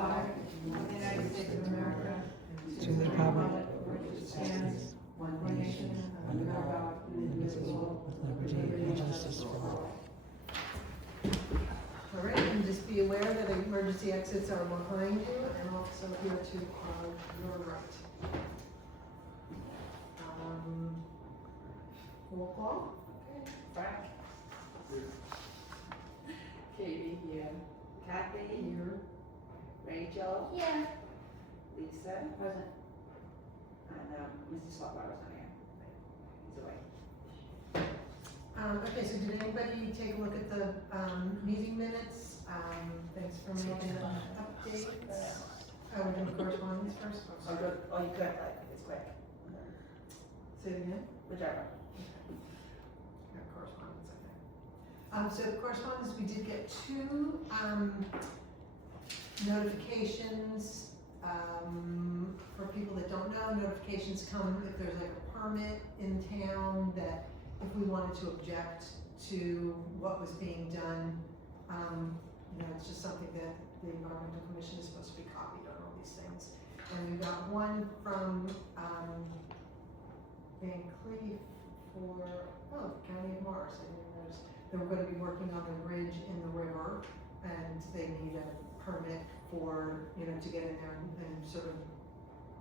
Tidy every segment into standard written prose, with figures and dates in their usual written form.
flag of the United States of America, to the republic for which it stands, one nation, under God, indivisible, with liberty and justice for all. All right, and just be aware that emergency exits are behind you and also here to your right. Roll call. Frank? Katie here. Kathy? Here. Rachel? Yeah. Lisa? Present. And Mr. Slaughter's not here. He's away. Okay, so did anybody take a look at the meeting minutes? Thanks for making the updates. Oh, we're doing correspondence first? Oh, good. Oh, you could, like, it's quick. Say it again? Whichever. Yeah, correspondence, I think. So correspondence, we did get two notifications. For people that don't know, notifications come if there's like a permit in town that if we wanted to object to what was being done, you know, it's just something that the Environmental Commission is supposed to be copied on all these things. And we got one from Van Cleef for, County of Morris. I didn't notice. They were gonna be working on the bridge in the river and they need a permit for, you know, to get in there and sort of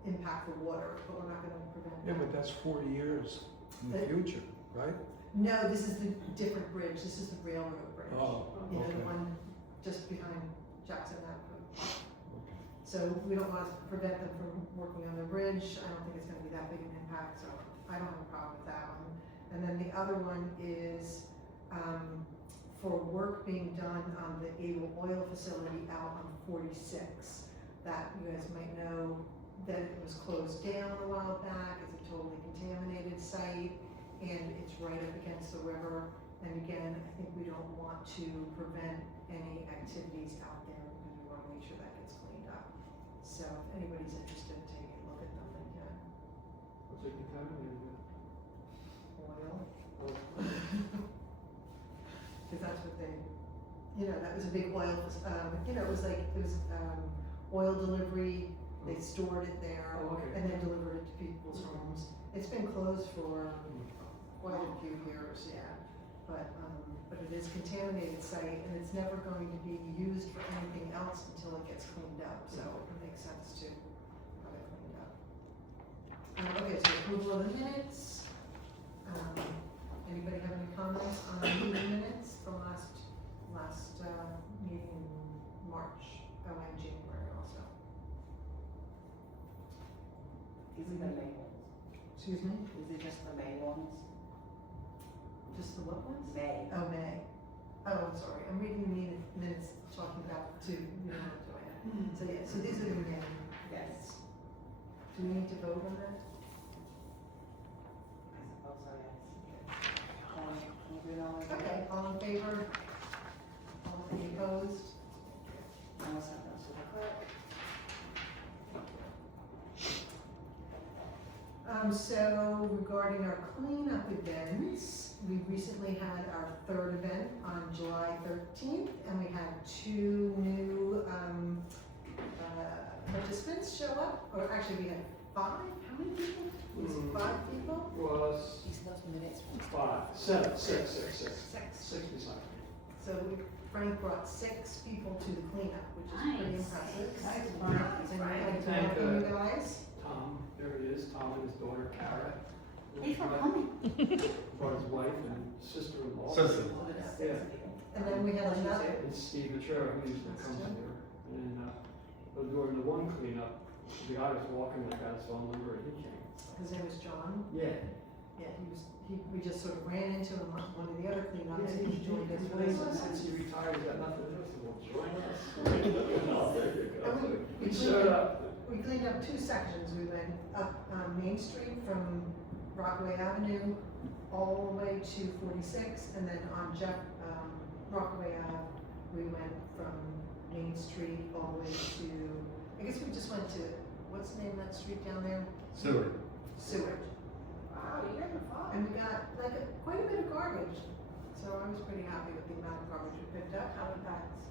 impact the water, but we're not gonna prevent that. Yeah, but that's 40 years in the future, right? No, this is the different bridge, this is the railroad bridge. Oh, You know, okay. the one just behind Jackson Avenue. Okay. So we don't want to prevent them from working on the bridge, I don't think it's gonna be that big an impact, so I don't have a problem with that one. And then the other one is, for work being done on the Able Oil facility out on 46. That you guys might know that it was closed down a while back, it's a totally contaminated site, and it's right up against the river. And again, I think we don't want to prevent any activities out there because we want to make sure that gets cleaned up. So if anybody's interested in taking a look at them, they can. What's it contaminated? Oil. Oh, Because that's what they, you know, that was a big oil, you know, it was oil delivery, they stored it there, Oh, okay. and then delivered it to people's homes. It's been closed for quite a few years, yeah, but it is contaminated site, and it's never going to be used for anything else until it gets cleaned up, so it makes sense to have it cleaned up. Okay, so approval of the minutes. Anybody have any comments on the meeting minutes from last meeting in March, and January also? Is it the May ones? Excuse me? Is it just the May ones? Just the what ones? May. Oh, May. Oh, I'm sorry, I'm reading the meeting minutes, talking about two, you know, Joanna. So yeah, so these are the May. Yes. Do we need to vote on that? I suppose so, yes. Okay, all in favor? All any opposed? I will send those to the clerk. So regarding our cleanup events, we recently had our third event on July 13th, and we had two new participants show up, or actually we had 5, how many people? Was it 5 people? Was These are those minutes from. 5, 7, 6. 6. 60 something. So Frank brought 6 people to the cleanup, which is pretty Nice. impressive. Nice. And we had to Thank welcome you guys. Tom, there he is, Tom and his daughter Kara. Thanks for coming. Brought his wife and sister-in-law. Yeah. And then we had another, And Steve Ventura, who usually comes here. And during the one cleanup, the guy was walking with that phone number and he came. his name was John. Yeah. Yeah, we just sort of ran into him on one of the other cleanups, and he joined us. Since he retired, he's got nothing to do, so we'll join us. Oh, there you go. And we He showed up. We cleaned up 2 sections. We went up Main Street from Rockaway Avenue all the way to 46, and then on Rockaway Ave, we went from Main Street all the way to, I guess we just went to, what's the name of that street down there? Seward. Seward. Wow, you guys are fun. And we got like quite a bit of garbage. So I was pretty happy with the amount of garbage we picked up. How many bags?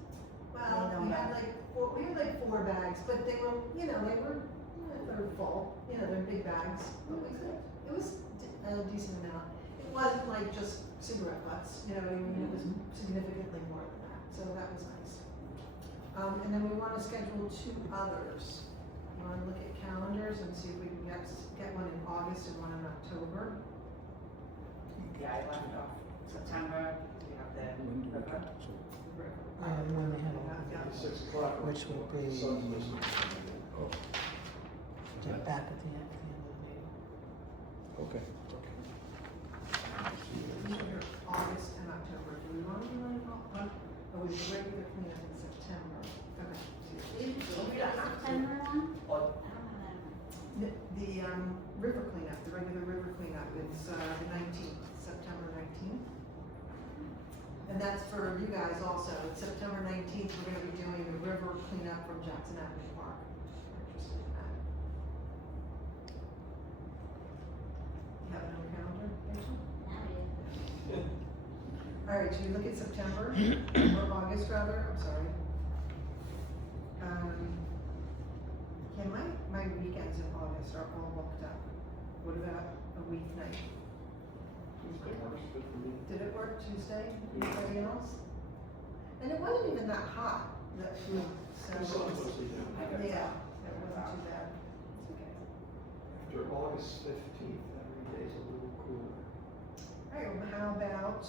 Well, we had like four bags, but they were they're full, they're big bags, but it was a decent amount. It wasn't like just cigarette butts, you know what I mean, it was significantly more than that, so that was nice. And then we wanna schedule 2 others. We wanna look at calendars and see if we can get one in August and one in October. Yeah, I left off September, we have the When do we river. get to? When we have, Yeah. 6 o'clock. which will be Subdivision. Oh, just back at the end of the meeting. okay. These are August and October. Do we want to do one in October? Or we regular cleanup in September? Okay. September one? Or I don't have that one. The river cleanup, the regular river cleanup is the 19th, September 19th. And that's for you guys also. It's September 19th, we're gonna be doing the river cleanup from Jackson Avenue Park. If you're interested in that. You have it on your calendar, Rachel? Now we do. All right, should we look at September, or August rather, I'm sorry. Yeah, my weekends in August are all booked up. What about a weeknight? Tuesday works good for me. Did it work Tuesday, anybody else? And it wasn't even that hot, that week, so. It's not supposed to be down. Yeah, it wasn't too bad. It's okay. After August 15th, every day is a little cooler. All right, well, how about,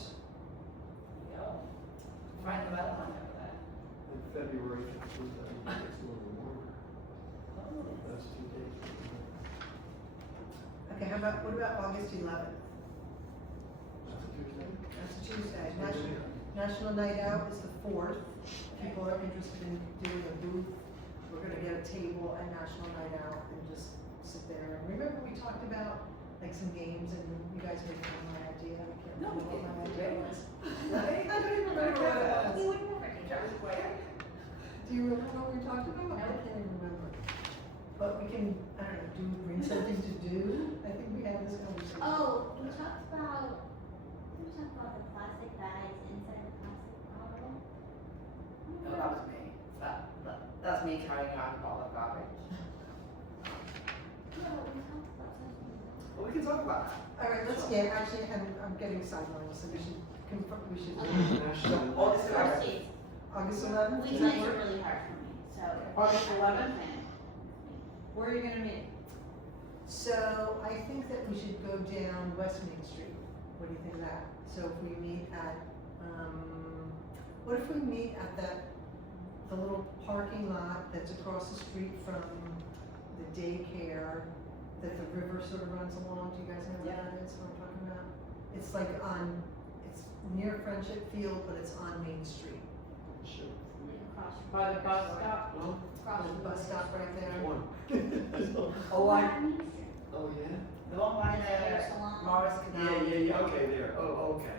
find the weather one over that. And February 15th, every day it's a little warmer. That's 2 days. okay, what about August 11th? That's a Tuesday. That's a Tuesday. National Night Out is the 4th. People are interested in doing a booth. We're gonna get a table at National Night Out and just sit there. And remember we talked about like some games and you guys made fun of my idea. I can't remember what my idea was. I don't even remember what it was. Do you remember what we talked about? I can't even remember. But we can, I don't know, bring something to do. I think we had this conversation. Oh, we talked about the plastic bags inside the plastic bottle. No, that was me. That's me carrying out all the garbage. Yeah, but we talked about something. Well, we can talk about that. All right, actually, I'm getting sidelined, so we should confirm, we should. National. August 11th. First, August 11th? Does that weeknights work? are really hard for me, so. August 11th? Okay. Where are you gonna meet? So I think that we should go down West Main Street. What do you think of that? So if we meet at, what if we meet at the little parking lot that's across the street from the daycare that the river sort of runs along? Do you guys know where that is, what I'm talking about? It's like it's near Friendship Field, but it's on Main Street. Sure. Across from. By the bus stop? No? Across There's a from. bus stop right there. Which one? Oh, I, Oh, yeah? the one by Hair the salon. Morris Canal. Yeah, okay, there. Oh, okay.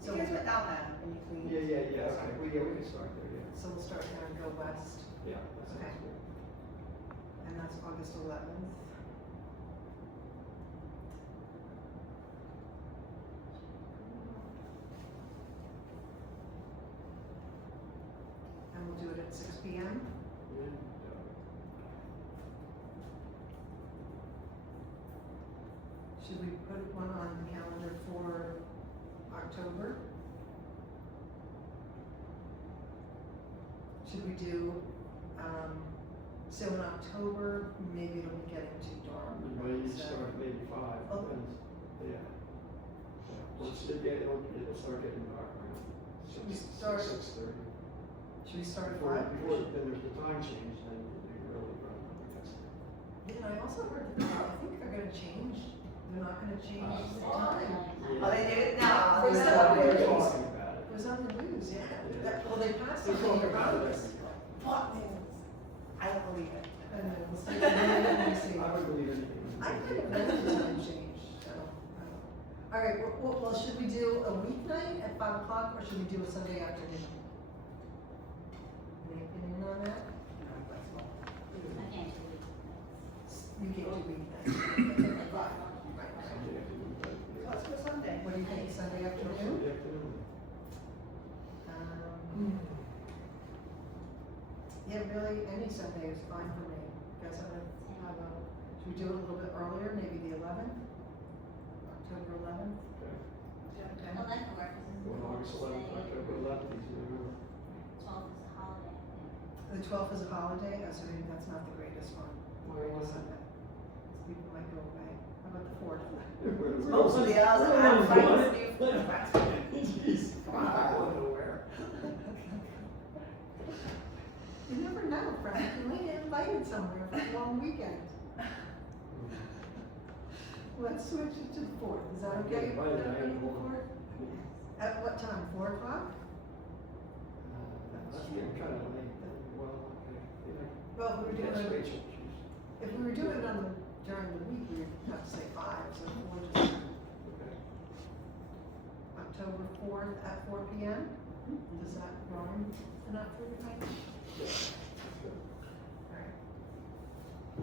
So you guys went down there and you cleaned. Yeah, okay. We can start there, yeah. So we'll start there and go west, Yeah, that sounds Okay. good. and that's August 11th. And we'll do it at 6 p.m. Yeah. Should we put one on the calendar for October? Should we do, so in October, maybe it'll be getting too dark. Maybe you so- start maybe 5, Oh. depends. Yeah. It'll start getting dark around Should we 6, start- 6:30. Should we start at Before, 5? then there's the time change, then they really run, I guess. Yeah, I also heard that I think they're gonna change, they're not gonna change the Oh, time. okay. Oh, they did it now. They We're said talking it. about It it. was on the news, yeah. Yeah. Well, they passed They're something talking about about it. this. What news? I don't believe it. And then we'll see, and we'll see. I would believe anything. I kind of know the time change, so, I don't know. All right, well, should we do a weeknight at 5 o'clock, or should we do a Sunday afternoon? Any opinion on that? I can't do it. You can't do weeknights. At 5, right, right. Sunday afternoon, but, So yeah. let's go Sunday. What do you think, Sunday afternoon? Sunday afternoon. Yeah, really, any Sunday is fine for me. Guys, should we do it a little bit earlier, maybe the 11th? October 11th? Okay. Well, that could work, because Well, August 11th, October 11th, easy to remember. 12th is a holiday, I think. The 12th is a holiday, so maybe that's not the greatest one. Why was Sunday. People might go away. How about the 4th? Most of the others, I'm fine with you. Jeez, come on, I don't know where. You never know, Frank, you may get invited somewhere for a long weekend. Let's switch it to the 4th, is that okay? Yeah, right, I am The going. 4th? At what time, 4 o'clock? That's getting kind of late, well, okay. Well, if we were That's doing it, Rachel, she's, if we were doing it during the week, we would have to say 5, so 4 just, okay. October 4th at 4 p.m.? Does that rhyme enough for everybody? Yeah, that's good.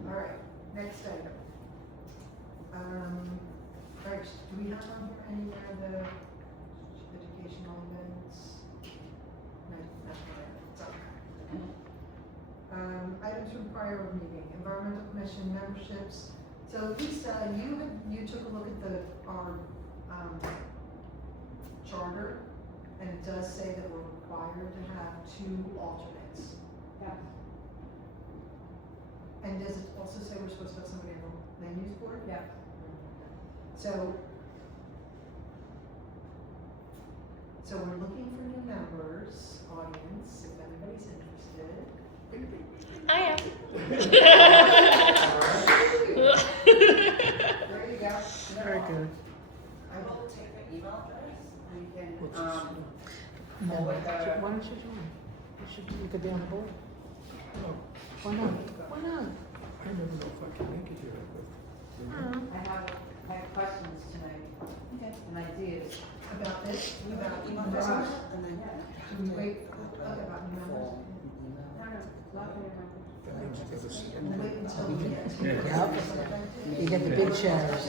All right, next item. Right, do we have on here anywhere the educational events? No, not there, it's okay. Items from prior meeting, environmental commission memberships. So Lisa, you took a look at our charter, and it does say that we're required to have 2 alternates. Yeah. And does it also say we're supposed to have somebody on the land use board? Yeah. So we're looking for new members, audience, if anybody's interested. I am. There you go. Very good. I will take the email address, and you can, No, forward the. why don't you join? You could be on the board. Why not? Why not? I never know if I can make it here. I have questions tonight and ideas. About this, about Email members. address, and then, Do we wait, about new members? We'll wait until we get to. Yep. You get the big shares,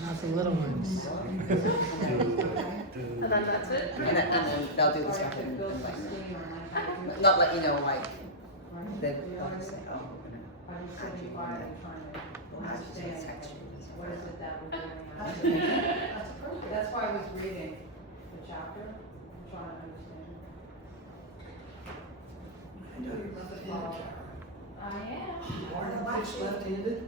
not the little ones. and then that's it, and then they'll do the stuff and like, not let you know, like, they would say, oh, we're gonna. I'm sitting by and trying to We'll have to understand text you. what is it that we're doing. That's appropriate. That's why I was reading the chapter, I'm trying to understand. I know you're left-handed, Karen. I am. You are pitch left-handed?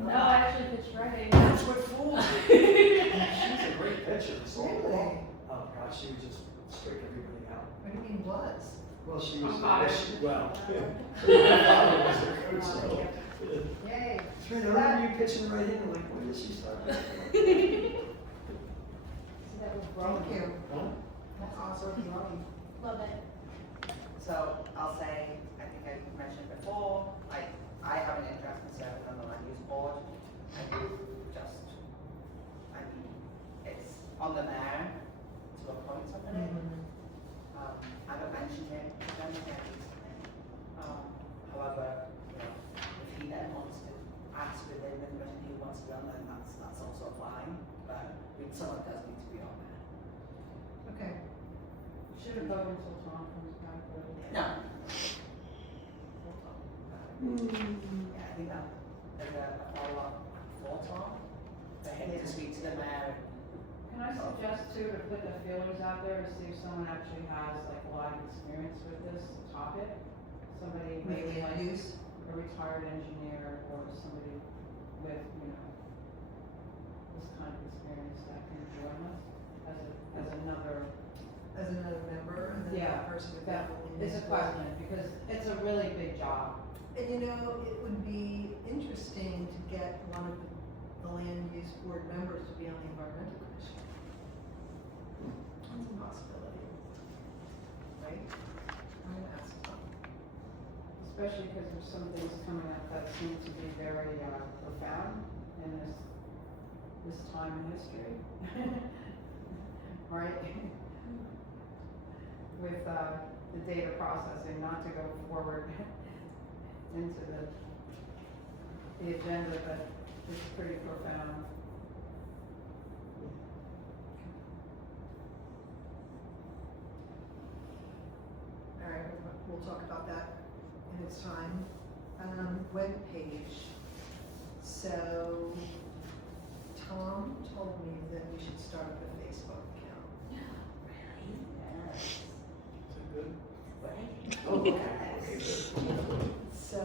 No, I actually pitched right. That's what fools me. She's a great pitcher, so. Really? Oh, God, she would just strike everybody out. What do you mean was? Well, she was, I'm fired. well, my father was a coach, so. Yay. That's right, I remember you pitching right in, like, when did she start pitching? See, that was Thank you. Huh? That's awesome. Love it. So I'll say, I think I mentioned before, like, I have an interest in serving on the land use board. I do just, I mean, it's on the mayor to appoint somebody. I haven't mentioned it, I've done it recently. However, you know, if he then wants to ask within the commission he wants to be on, then that's also fine. But someone does need to be on there. Okay. Should have voted until Tom comes back, but. No. Yeah, I think that there's a follow-up for Tom, for him to speak to the mayor. Can I suggest too, to put the feelers out there to see if someone actually has like a lot of experience with this topic? Somebody maybe Land like use? a retired engineer or somebody with, you know, this kind of experience that can join us as another, As another member, and then Yeah, that person would that definitely. is a question, because it's a really big job. And you know, it would be interesting to get one of the land use board members to be on the environmental commission. That's a possibility. Right? I'm gonna ask Tom. Especially because there's some things coming up that seem to be very profound in this time in history. Right? With the data processing, not to go forward into the agenda, but it's pretty profound. All right, we'll talk about that in its time. Web page. So, Tom told me that we should start up a Facebook account. Yes. Is it good? Right? Oh, Yes. So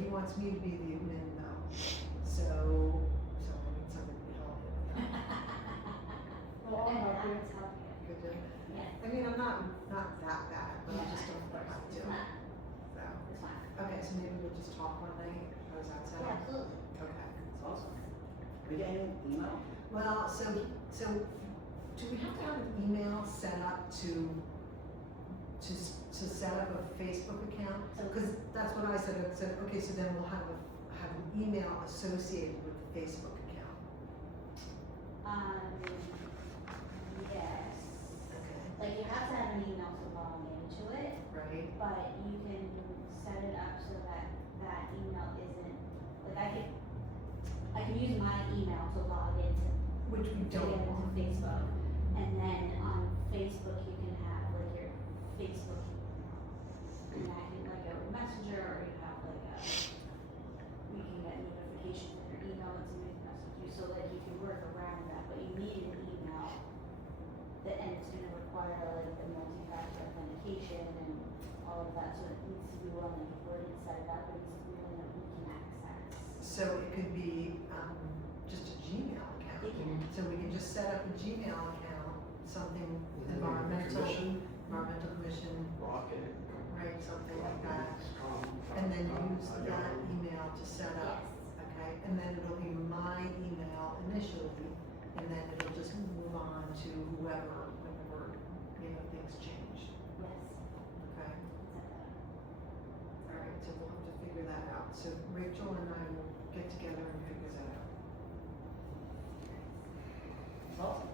he wants me to be the admin though. So I need somebody to help him with that. Well, I'll help you. Could do. Yeah. I mean, I'm not that bad, but I just don't know how to do it. So, It's fine. okay, so maybe we'll just talk one night. How does that Yeah, sound? absolutely. Okay. It's awesome. We get an email? Well, so do we have to have an email set up to set up a Facebook account? Because that's what I said. I said, okay, so then we'll have an email associated with the Facebook account. Yes. Okay. Like you have to have an email to log into it, Right? but you can set it up so that that email isn't, like I can use my email to log into, Which we to get don't into want. Facebook. And then on Facebook, you can have like your Facebook email. And that can like a messenger, or you have like you can get notifications in your email when somebody messages you, so like you can work around that, but you need an email that, and it's gonna require like the multi-factor authentication and all of that, so it needs to be one that you've already set it up, it needs to be one that we can access. So it could be just a Gmail account. It can. So we can just set up a Gmail account, something Mhm. environmental Commission. commission, Rocket. right, something like that. And then use that email to set up, okay? And then it'll be my email initially, and then it'll just move on to whoever, whenever, things change, Yes. okay? All right, so we'll have to figure that out. So Rachel and I will get together and figure that out. It's awesome.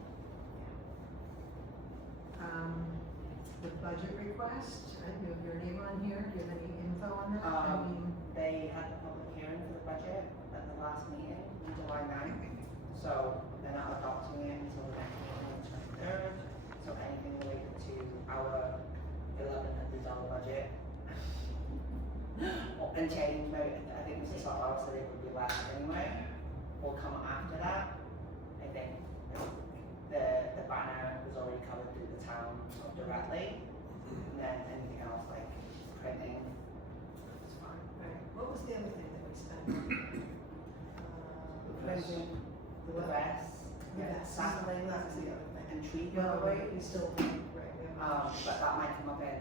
The budget request, I have your name on here, do you have any info on that? I mean, They had the public hearing for the budget at the last meeting, on July 9th. So they're not adopting it until the next meeting on the 23rd. So anything related to our $1,100 budget and change, maybe, I think Mrs. Sotwell said it would be less anyway, will come after that. I think the banner was already covered through the town directly, and then anything else like printing. it's fine, right. What was the other thing that we spent? Printing, The the what? vests, Yeah, saplings, that was the other thing. and tree Well, giveaway. we still, right, we have. But that might come up in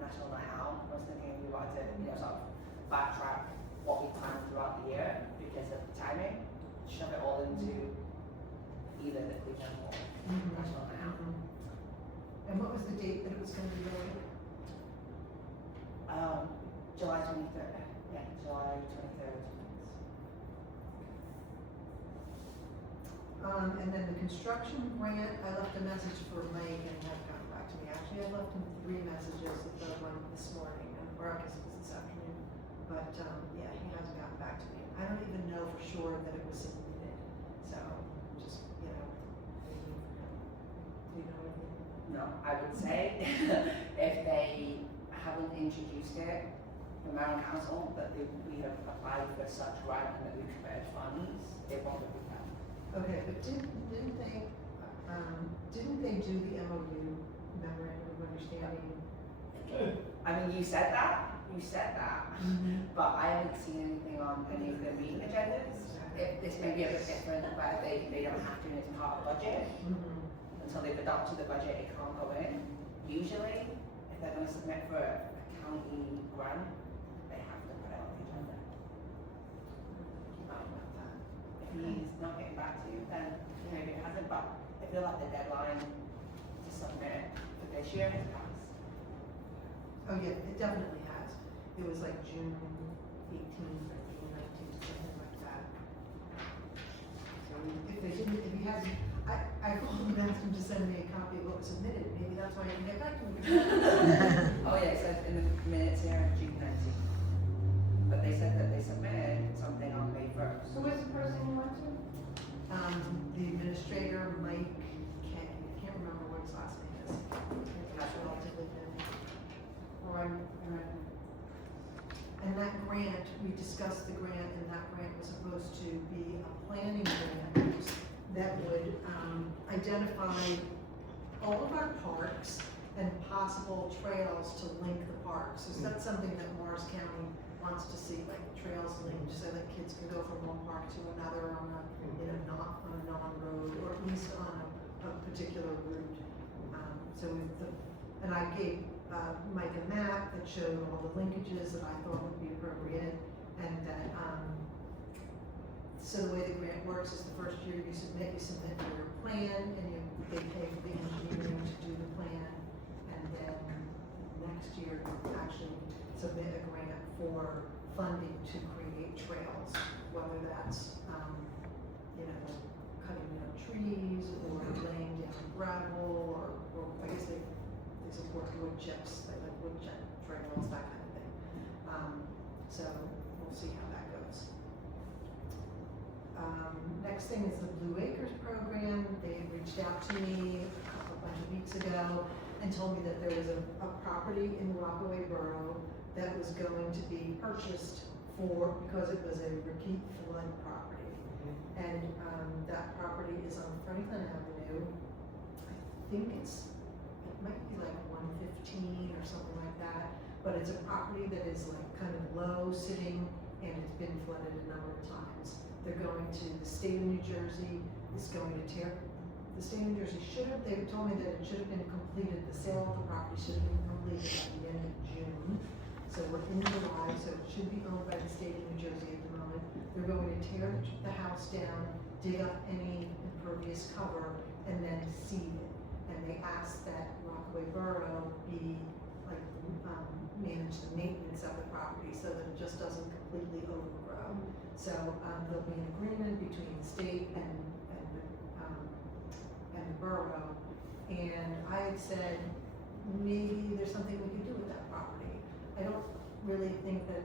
National Night Out. I was thinking we wanted to, sort of backtrack what we planned throughout the year because of the timing, shove it all into either the Cleveland or Mhm. National Night Out. Mhm. And what was the date that it was gonna be ready? July 23rd. Yeah, July 23rd. And then the construction grant, I left a message for Mike and he hasn't gotten back to me. Actually, I left him 3 messages, the third one this morning, or I guess it was this afternoon. But, yeah, he hasn't gotten back to me. I don't even know for sure that it was submitted, so just, waiting for him. Do you know anything? No, I would say if they haven't introduced it, the mayor and council, that we have applied for such grant and that we committed funds, it won't be done. Okay, but didn't they do the MOU, memorandum of understanding? I mean, you said that, but I haven't seen anything on any of their meeting agendas. If this may be a bit different, but they don't have to, and it's part of the budget. Mm-hmm. Until they've adopted the budget, it can't go in. Usually, if they're gonna submit for a county grant, they have to put it on the agenda. If he's not getting back to you, then maybe it hasn't, but I feel like the deadline to submit for this year has passed. Oh, yeah, it definitely has. It was like June 18th, or June 19th, something like that. So if he hasn't, I called him and asked him to send me a copy of what was submitted. Maybe that's why he didn't get back to me. Oh yeah, it says in the minutes here, June 19th. But they said that they submitted something on May 1st. Who is the person you went to? The administrator, Mike Kay, I can't remember what his last name is. It's relatively new. Or I'm, And that grant, we discussed the grant, and that grant was supposed to be a planning grant that would identify all of our parks and possible trails to link the parks. So that's something that Morris County wants to see, like trails linked, so that kids can go from one park to another on a, not on a non-road, or at least on a particular route. And I gave Mike a map that showed all the linkages that I thought would be appropriate, and that, so the way the grant works is the first year you submit your plan, and they pay for the engineering to do the plan, and then next year you actually submit a grant for funding to create trails, whether that's, cutting down trees, or laying down gravel, or I guess they support wood chips, like wood chip trails, that kind of thing. So we'll see how that goes. Next thing is the Blue Acres program. They reached out to me a bunch of weeks ago and told me that there was a property in Rockaway Borough that was going to be purchased because it was a repeat flood property. And that property is on Franklin Avenue. I think it might be like 115 or something like that, but it's a property that is like kind of low sitting, and it's been flooded a number of times. They're going to, the state of New Jersey is going to the state of New Jersey they told me that it should have been completed, the sale of the property should have been completed at the end of June. So we're in July, so it should be owned by the state of New Jersey at the moment. They're going to tear the house down, dig up any impervious cover, and then seed it. And they asked that Rockaway Borough manage the maintenance of the property so that it just doesn't completely overgrow. So there'll be an agreement between the state and the borough. And I had said, maybe there's something we could do with that property. I don't really think that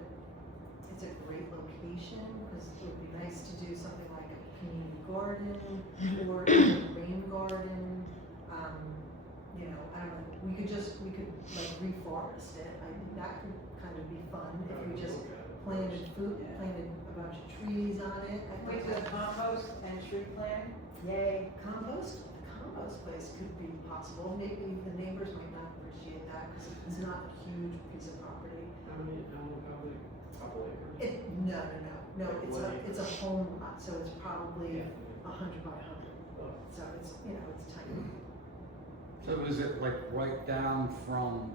it's a great location, because it would be nice to do something like a community garden or a rain garden. I don't know, we could like reforest it. I think that could kind of be fun if we just planted a bunch of trees on it. I we think could that compost and tree plan, yay. the compost place could be possible. Maybe the neighbors might not appreciate that, because it's not a huge piece of property. How many, couple acres? No, it's a home lot, so it's probably 100 by 100. So it's, it's tiny. So is it like right down from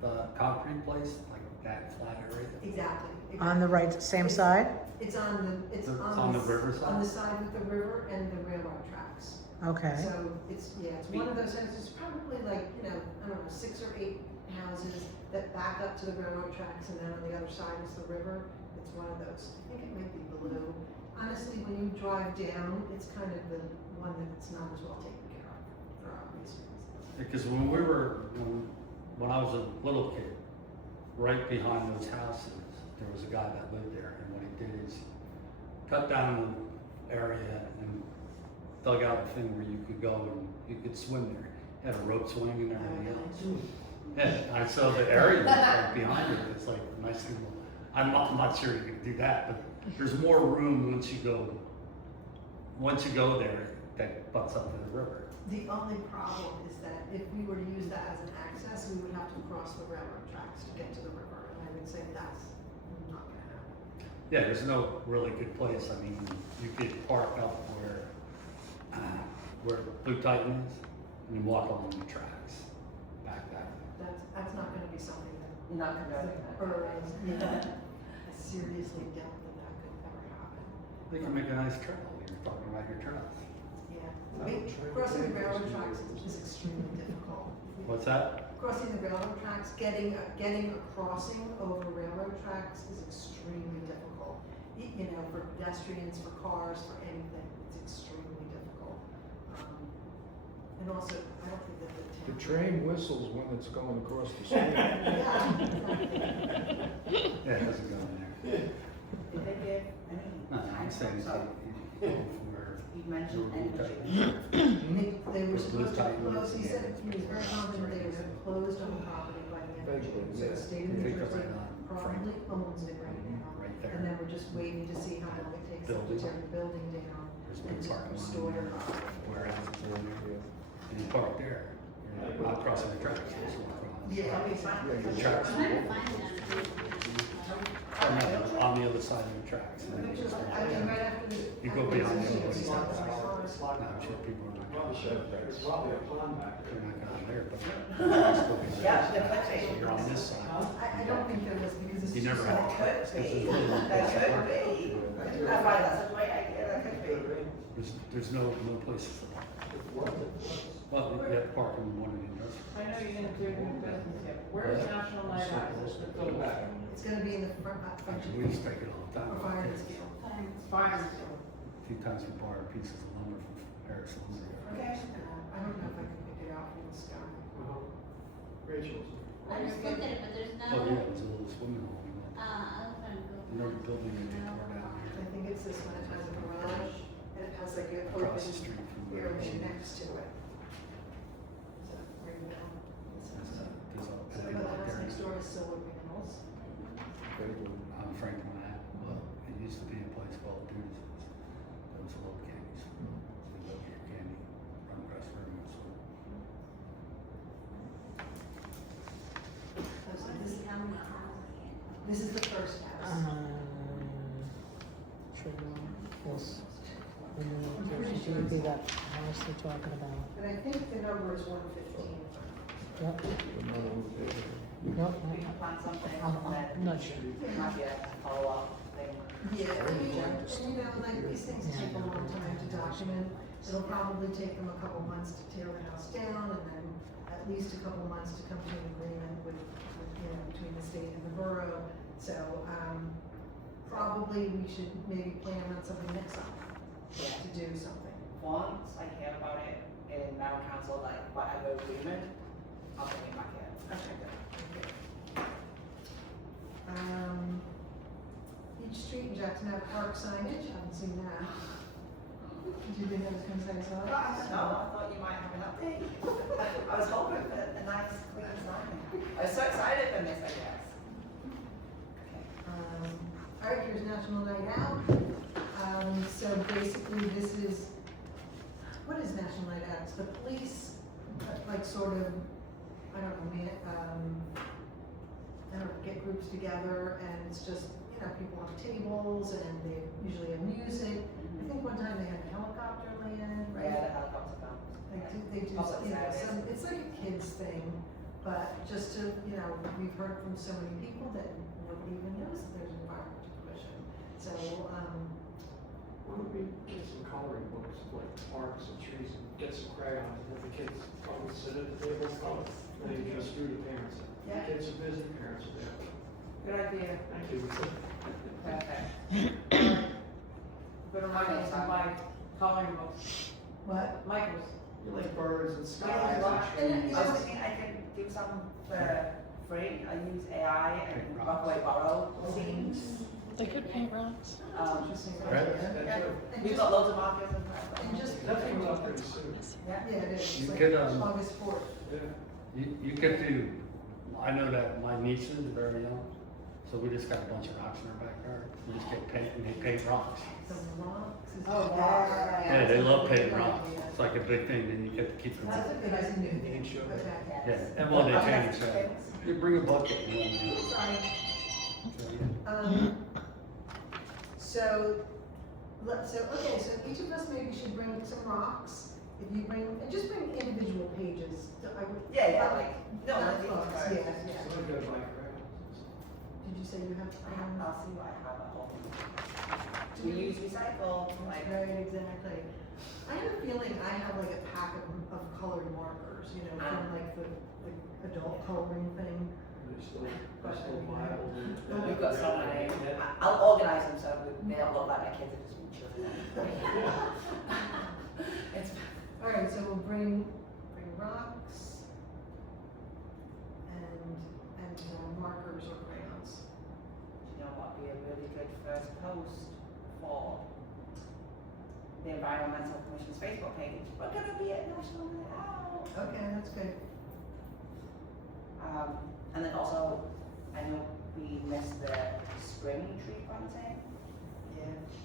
the concrete place, like that flat area? Exactly. On the right, same side? It's on the riverside? On the side with the river and the railroad tracks. Okay. So it's one of those houses. It's probably like, I don't know, 6 or 8 houses that back up to the railroad tracks, and then on the other side is the river. It's one of those. I think it might be blue. Honestly, when you drive down, it's kind of the one that's not as well taken care of for obvious reasons. Because when I was a little kid, right behind those houses, there was a guy that lived there, and what he did is cut down the area and dug out a thing where you could go and you could swim there. Had a rope swing and everything else. Yeah, I saw the area right behind it. It's like a nice little. I'm not sure you can do that, but there's more room once you go there that butts up to the river. The only problem is that if we were to use that as an access, we would have to cross the railroad tracks to get to the river, and I would say that's not gonna happen. Yeah, there's no really good place. I mean, you could park up where Blue Titan is, and you walk along the tracks back that way. That's not gonna be something that Not gonna go the there. boroughs seriously doubt that could ever happen. They can make a nice trail. You're talking about your trails. Yeah, crossing the railroad tracks is extremely difficult. What's that? Crossing the railroad tracks, getting a crossing over railroad tracks is extremely difficult. For pedestrians, for cars, for anything, it's extremely difficult. And also, I don't think that the The town. train whistles when it's going across the street. Yeah, exactly. Yeah, it doesn't go in there. Did they give any No, I'm saying it's time? you go from where you mentioned any Blue trees. They were Blue supposed to tide close, he ones, said, yeah. he was very confident they were closed on the property by the end of June. So the state of New Think of Jersey it on probably owns it right now. right And then there. we're just waiting to see how long it takes them to Building. tear the building down There's and no to parking restore their lot. property. Whereas, and you park there, you're not crossing the tracks, you just walk across. Yeah. Okay, fine. The tracks. I'm trying to find them. Oh, no, on the other side of the tracks. and then Which is, just- I mean, right after the. You go behind the acquisition, other it's side. not by cars. No, I'm sure people are not Probably gonna should, there's probably a pond back they're there. not gonna there, but. they're still gonna- Yeah, the fence. So you're on this side. I don't think there was because it's You just. never so- had. That could be, that could be. I find that's a great idea, that could be. There's no places to park. Well, you have to park in one of the industrial. I know you didn't do new business yet. Where's National Night Out? Go back. It's gonna be in the front, Actually, we used to take it all the time. for fire and scale. Fire. A few times we borrowed pieces of lumber from Harris Lumber. Okay. I don't know if I can pick it out from the sky. Rachel's. I just looked at it, but there's no, Oh, yeah, it was a little swimming hole. We went. I was trying to go. You know the building that they tore down I here? think it's this one, it has a garage, and it has like an Across the open street from where area she next to it. So, right now. There's a So, building but the out house there. next door is Silver Panels. Franklin Ave. Well, it used to be a place called Dudes. That was a little candy store. So you go get your candy, run across the room. So So Let's this, see how many houses. this is the first house. Yes. And then it should be that house they're talking about. And I think the number is 115. Yep, We yep, can plan something I'll and then nudge you. it might be a follow-up thing. Yeah, I mean, and you know, like, these things take a long time to document. It'll probably take them a couple months to tear the house down, and then at least a couple months to come to an agreement with, you know, between the state and the borough. So, probably we should maybe plan on something next summer Yeah. to do something. Once I hear about it in Maryland Council, like whatever agreement, I'll bring it back in. Okay, good. Each street in Jackson have park signage, haven't seen that. Did you think I was gonna say No, so? I thought you might have an update. I was hoping for a nice, clean sign. I was so excited for this, I guess. All right, here's National Night Out. So basically this is, what is National Night Out? It's the police, like sort of, I don't know, get groups together and it's just, you know, people have tables and they usually have music. I think one time they had a helicopter land, right? Yeah, the helicopter comes. They do, Public you know, service. it's like a kid's thing, but just to, you know, we've heard from so many people that nobody even knows that there's environmental pollution. So, Why don't we get some coloring books, like parks and trees, and get some crayons, and have the kids come and sit at the table and color. And then you just do the parents. The Yeah. kids are busy, parents are there. Good idea. Thank you. Perfect. Go to Michael's and buy coloring books. what? Michael's. You like birds and skies Yeah, and well, trees. I was thinking I could do some for free. I use AI and Rockaway Borough scenes. They could paint rocks. Interesting. Right. Yeah. And We've just- got loads of markers and stuff. And just. That comes up pretty soon. Yeah. Yeah, it is. You It's like could, August 4th. Yeah. You could do, I know that my niece is very young, so we just got a bunch of rocks in our backyard. We just get paint, and they paint rocks. The rocks is. Oh, yeah. Yeah, they love painting Good rocks. idea. It's like a big thing, then you get to keep them. That's a good idea. Name show. Okay. Yeah, and well, they change, so you bring a bucket and then, Sorry. yeah. Okay, so each of us maybe should bring some rocks. If you bring, and just bring individual pages. I would. Yeah, like, no, Not I think books, it's yeah, fine. yeah. So we got my crayons. Did you say you have? I'll see what I have at home. We use recycle, like, Right, exactly. I have a feeling I have like a pack of colored markers, you know, from like the adult coloring thing. They're still viable. we've got so many. I'll organize them so they don't look like my kids are just children. It's All right, so we'll bring rocks and markers or crayons. You know what would be a really good first post for the environmental Environmental Commission's Facebook page, we're gonna be at National Night Out. Okay, that's good. And then also, I know we missed the spring tree planting. Yeah.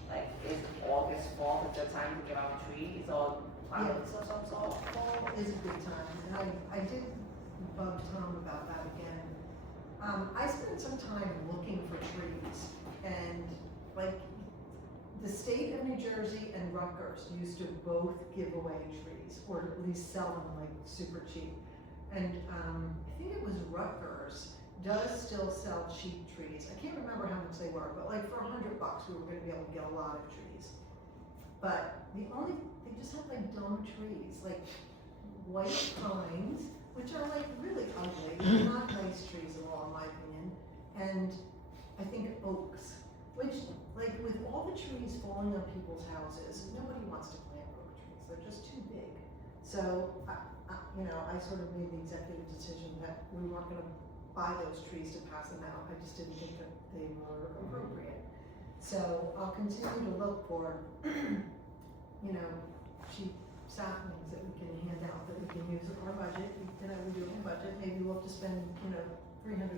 Like, is August 4th a good time to give out trees or plants of some sort? Fall is a good time, and I did bug Tom about that again. I spent some time looking for trees, and like, the state of New Jersey and Rutgers used to both give away trees, or at least sell them like super cheap. And I think it was Rutgers does still sell cheap trees. I can't remember how much they were, but like for $100 we were gonna be able to get a lot of trees. But they just have like dumb trees, like white pines, which are like really ugly, they're not nice trees at all in my opinion. And I think oaks, which like with all the trees falling on people's houses, nobody wants to plant oak trees, they're just too big. So, I sort of made the executive decision that we weren't gonna buy those trees to pass them out, I just didn't think that they were appropriate. So I'll continue to look for, cheap saplings that we can hand out, that we can use in our budget, we do a budget, maybe we'll have to spend, $300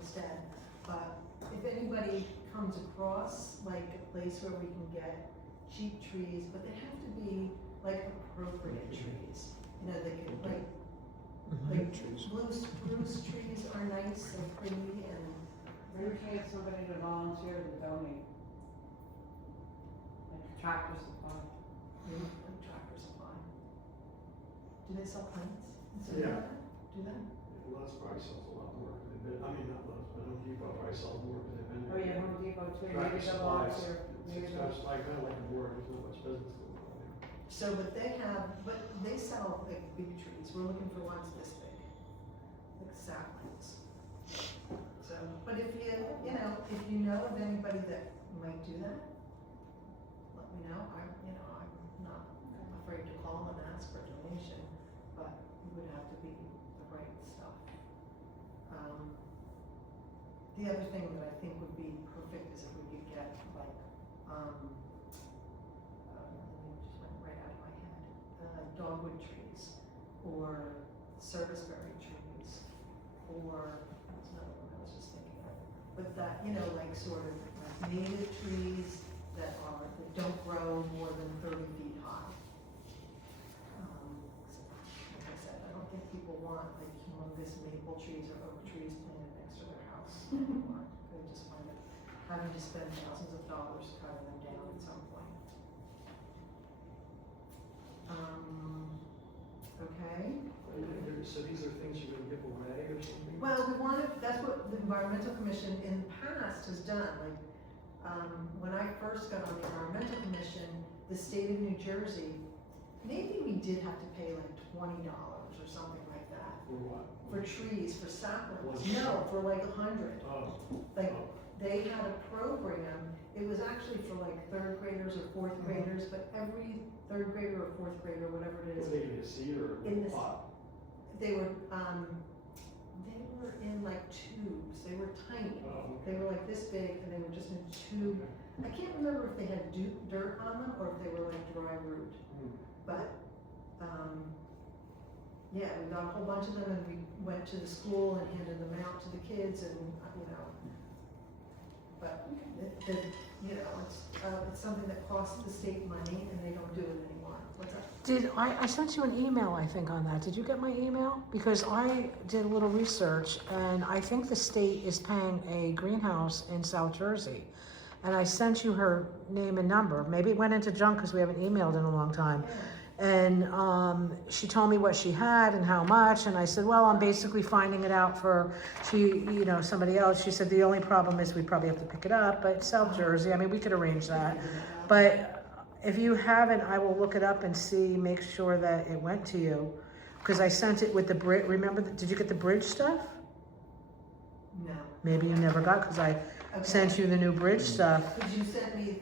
instead. But if anybody comes across like a place where we can get cheap trees, but they have to be like appropriate trees, they can like spruce trees are nice and pretty and. Maybe we can get somebody to volunteer to donate. Like tractor supply. Maybe like Tractor Supply. Do they sell plants? Yeah. Do they? Lowe's probably sells a lot more, than they've been, I mean, not Lowe's, but Home Depot probably sells more than they've been. Oh yeah, Home Depot too, Tractor maybe they'll supplies, volunteer. Maybe it's they'll. just like, kind of like a board, there's not much business going on there. So, but they sell like big trees, we're looking for ones this big, like saplings. So, but if you know of anybody that might do that, let me know, I'm not afraid to call and ask for a donation, but it would have to be the right stuff. The other thing that I think would be perfect is if we could get like, it just went right out of my head, dogwood trees, or serviceberry trees, or, that's another one I was just thinking of. But that, like sort of like native trees that don't grow more than 30 feet high. Like I said, I don't think people want like humongous maple trees or oak trees planted next to their house anymore. They just find it, having to spend thousands of dollars cutting them down at some point. Okay. So these are things you're gonna give away or something? Well, that's what the Environmental Commission in the past has done, like, when I first got on the Environmental Commission, the state of New Jersey, maybe we did have to pay like $20 or something like that. For what? For trees, for saplings, Was- no, for like 100. Oh. Like, Oh. they had a program, it was actually for like third graders or fourth graders, but every third grader or fourth grader, whatever it is, Were they in a seed or In a the- pot? they were in like tubes, they were tiny. Oh, They were like this big and they were just in tube. I can't remember if they had dirt on them or if they were like dry root. But, yeah, we got a whole bunch of them and we went to the school and handed them out to the kids and, but it's something that costs the state money and they don't do it anymore. What's up? I sent you an email, I think, on that. Did you get my email? Because I did a little research and I think the state is paying a greenhouse in South Jersey. And I sent you her name and number. Maybe it went into junk because we haven't emailed in a long time. And she told me what she had and how much, and I said, well, I'm basically finding it out for somebody else. She said the only problem is we probably have to pick it up, but South Jersey, I mean, we could arrange that. But if you haven't, I will look it up and see, make sure that it went to you. Because I sent it with the bridge, remember, did you get the bridge stuff? No. Maybe you never got, because I sent you the new bridge stuff. Because you sent me,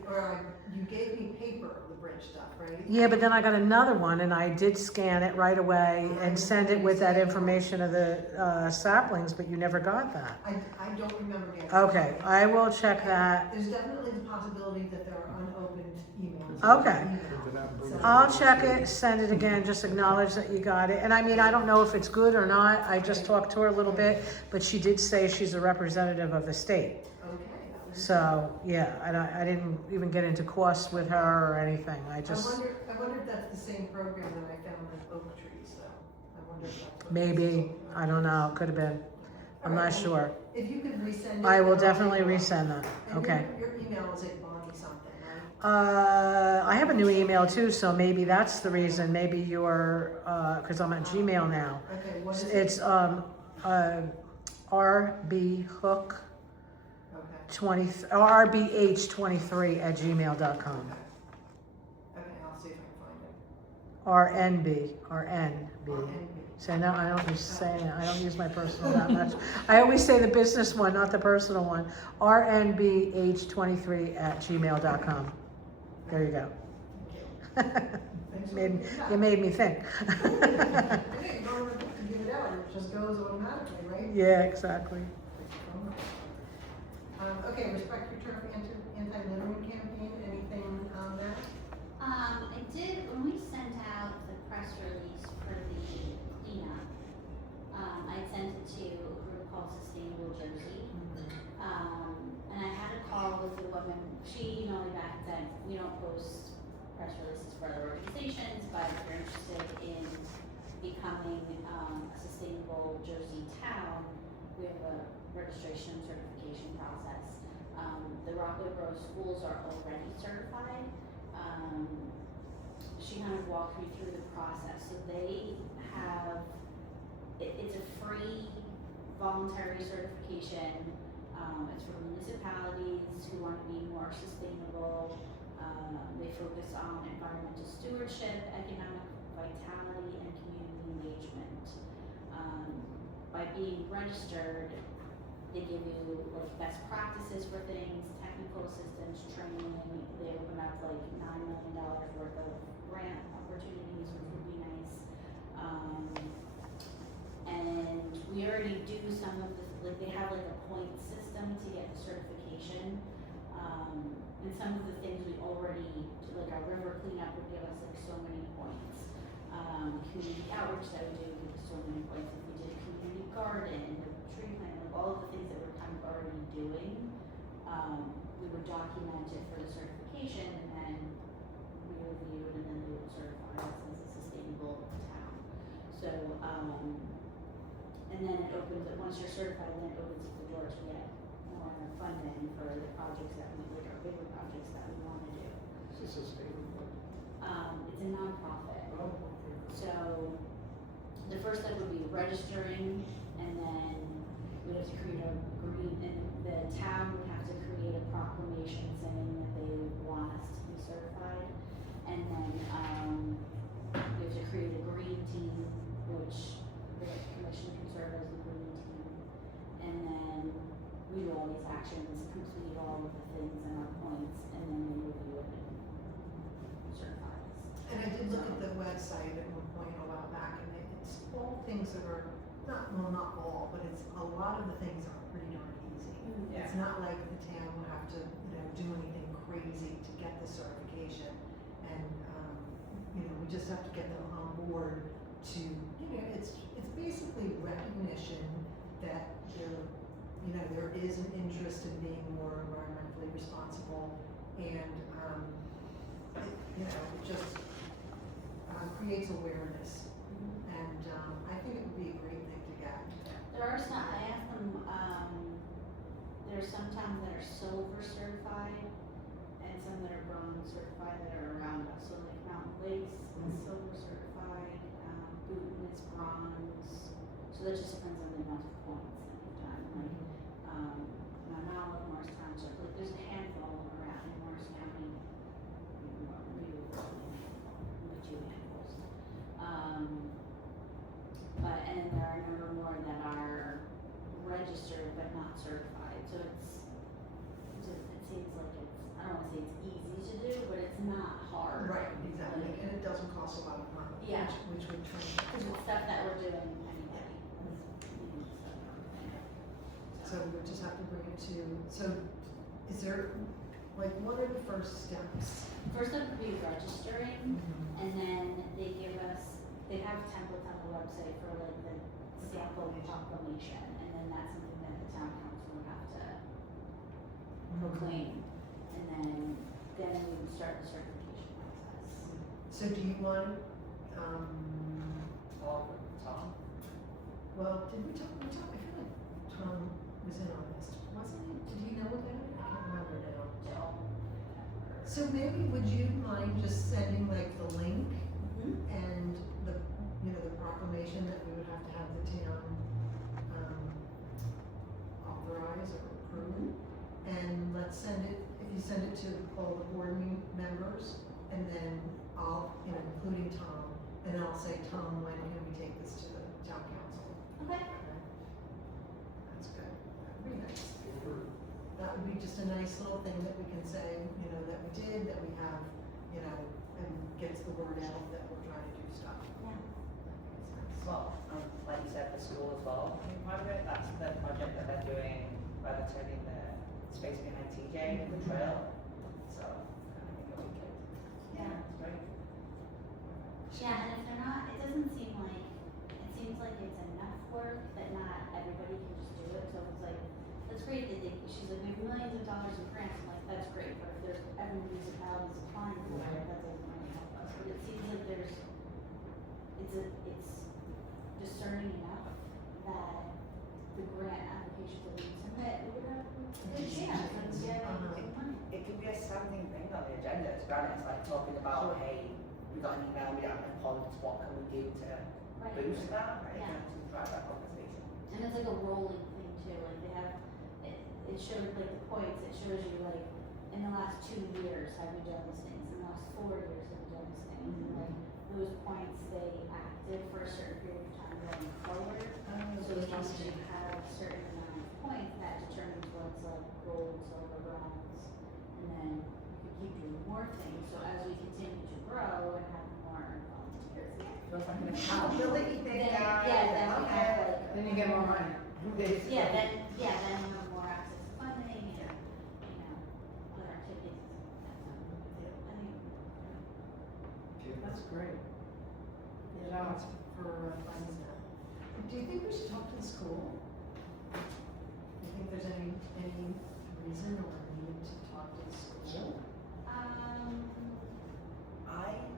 you gave me paper of the bridge stuff, right? Yeah, but then I got another one and I did scan it right away and send it with that information of the saplings, but you never got that. I don't remember getting it. Okay, I will check that. There's definitely the possibility that there are unopened emails Okay. Print it out and bring it I'll to the check state. it, send it again, just acknowledge that you got it. And I mean, I don't know if it's good or not, I just talked to her a little bit, but she did say she's a representative of the state. Okay. that was- So, yeah, I didn't even get into costs with her or anything, I I just, wonder if that's the same program that I found with oak trees, though. I wonder if that's. what maybe, this is. I don't know, could have been, I'm not sure. If you could resend it. I will then I'll definitely take a look. resend that, And okay. Your email is at Bonnie something, right? I have a new email too, so maybe that's the reason, maybe you're, cause I'm at Gmail now. Okay, what is it? It's, rbhook20, Okay, rbh23@gmail.com. okay, I'll see if I can find it. RNB. So no, I don't use saying it. I don't use my personal that much. I always say the business one, not the personal one. rnbh23@gmail.com. There you go. Thanks for Made, looking it up. you made me think. I know, you don't have to give it out, it just goes automatically, right? Yeah, exactly. Okay, respect your turf anti-littering campaign, anything on that? I did, when we sent out the press release for the cleanup, I sent it to a group called Sustainable Jersey. And I had a call with the woman, she emailed me back and said, we don't post press releases for other organizations, but if you're interested in becoming a sustainable Jersey town, we have a registration and certification process. The Rockaway Borough schools are already certified. She kind of walked me through the process. So they have, it's a free voluntary certification. It's for municipalities who want to be more sustainable. They focus on environmental stewardship, economic vitality, and community engagement. By being registered, they give you like best practices for things, technical assistance, training. They open up like $9 million worth of grant opportunities, which would be nice. And we already do some of the, like they have like a point system to get the certification. And some of the things we already, like our river cleanup would give us like so many points. Community outreach that we do would give us so many points. If we did a community garden, a tree plant, like all of the things that we're kind of already doing, we would document it for the certification and then we review it and then we would certify us as a sustainable town. So, and then it opens, once you're certified, then it opens up the door to get more funding for the projects that we, like our bigger projects that we want to do. Is this sustainable? It's a nonprofit. Oh, okay. So the first step would be registering, and then we'd have to create a green, and the town would have to create a proclamation saying that they want us to be certified. And then we have to create a green team, which the commission can serve as a green team. And then we do all these actions, complete all of the things and our points, and then we review it and certify us. And I did look at the website at one point a while back, and it's all things that are, not all, but it's a lot of the things are pretty darn easy. Yeah. It's not like the town will have to, do anything crazy to get the certification. And, we just have to get them on board to, it's basically recognition that there is an interest in being more environmentally responsible and, it just creates awareness. And I think it would be a great thing to get. There are some, I asked them, there are some towns that are silver certified and some that are bronze certified that are around us. So like Mountain Lakes is silver certified, Boonton is bronze. So that just depends on the amount of points that you've done. Like, Mount Olive, Morris Township, like there's a handful around in Morris County. Maybe two handfuls. But, and there are a number more that are registered but not certified, so it seems like it's, I don't wanna say it's easy to do, but it's not hard. Right, exactly, and it doesn't cost a lot of money. Yeah. Which would train. Cause it's stuff that we're doing anyway. So we would just have to bring it to, so is there, like, what are the first steps? First up would be registering, and then they give us, they have templates on the website for like the sample proclamation, and then that's something that the town council would have to proclaim. And then we would start the certification process. So do you want, All Tom. well, did we talk, I feel like Tom was in on this, wasn't he? Did he know about it? I can't remember now. So maybe would you mind just sending like the link and the, you know, the proclamation that we would have to have the town, authorize or approve? And let's send it, if you send it to all the board members, and then I'll, you know, including Tom, and I'll say, Tom, when can we take this to the town council? Okay. That's good. That would be nice. That would be just a nice little thing that we can say, you know, that we did, that we have, you know, and gets the word out that we're trying to do stuff. Yeah. Well, like you said, the school as well, I think part of it, that's the project that they're doing, where they're turning the space behind TJ and the trail, so, I think it'll be good. Yeah. It's great. Yeah, and if they're not, it doesn't seem like, it seems like it's enough work that not everybody can just do it, so it's like, that's great that they, she's like, we have millions of dollars in grants, I'm like, that's great, but if there's every municipality applying for it, that doesn't really help us, but it seems like there's, it's discerning enough that the grant applications that we submit, we would have a good chance of getting money. It could be a standing thing on the agenda, to be honest, like talking about, hey, we got an email, we don't have ponds, what can we do to Right. boost that, right, Yeah. and to drive that conversation. And it's like a rolling thing too, like they have, it shows like the points, it shows you like, in the last 2 years, have we done these things, in the last 4 years, have we done these things, and like, those points stay active for a certain period of time going forward. So as long as you have a certain amount of points, that determines what's like gold, silver, bronze, and then you can keep doing more things, so as we continue to grow and have more volunteers. Feels like an accountability thing, Then, guys. yeah, then we Okay. have like. Then you get more money. Yeah, then you have more access to funding and, you know, other activities and stuff like that. So, I think, That's great. Good job. Thanks for finding that. Do you think we should talk to the school? Do you think there's any reason or need to talk to the school?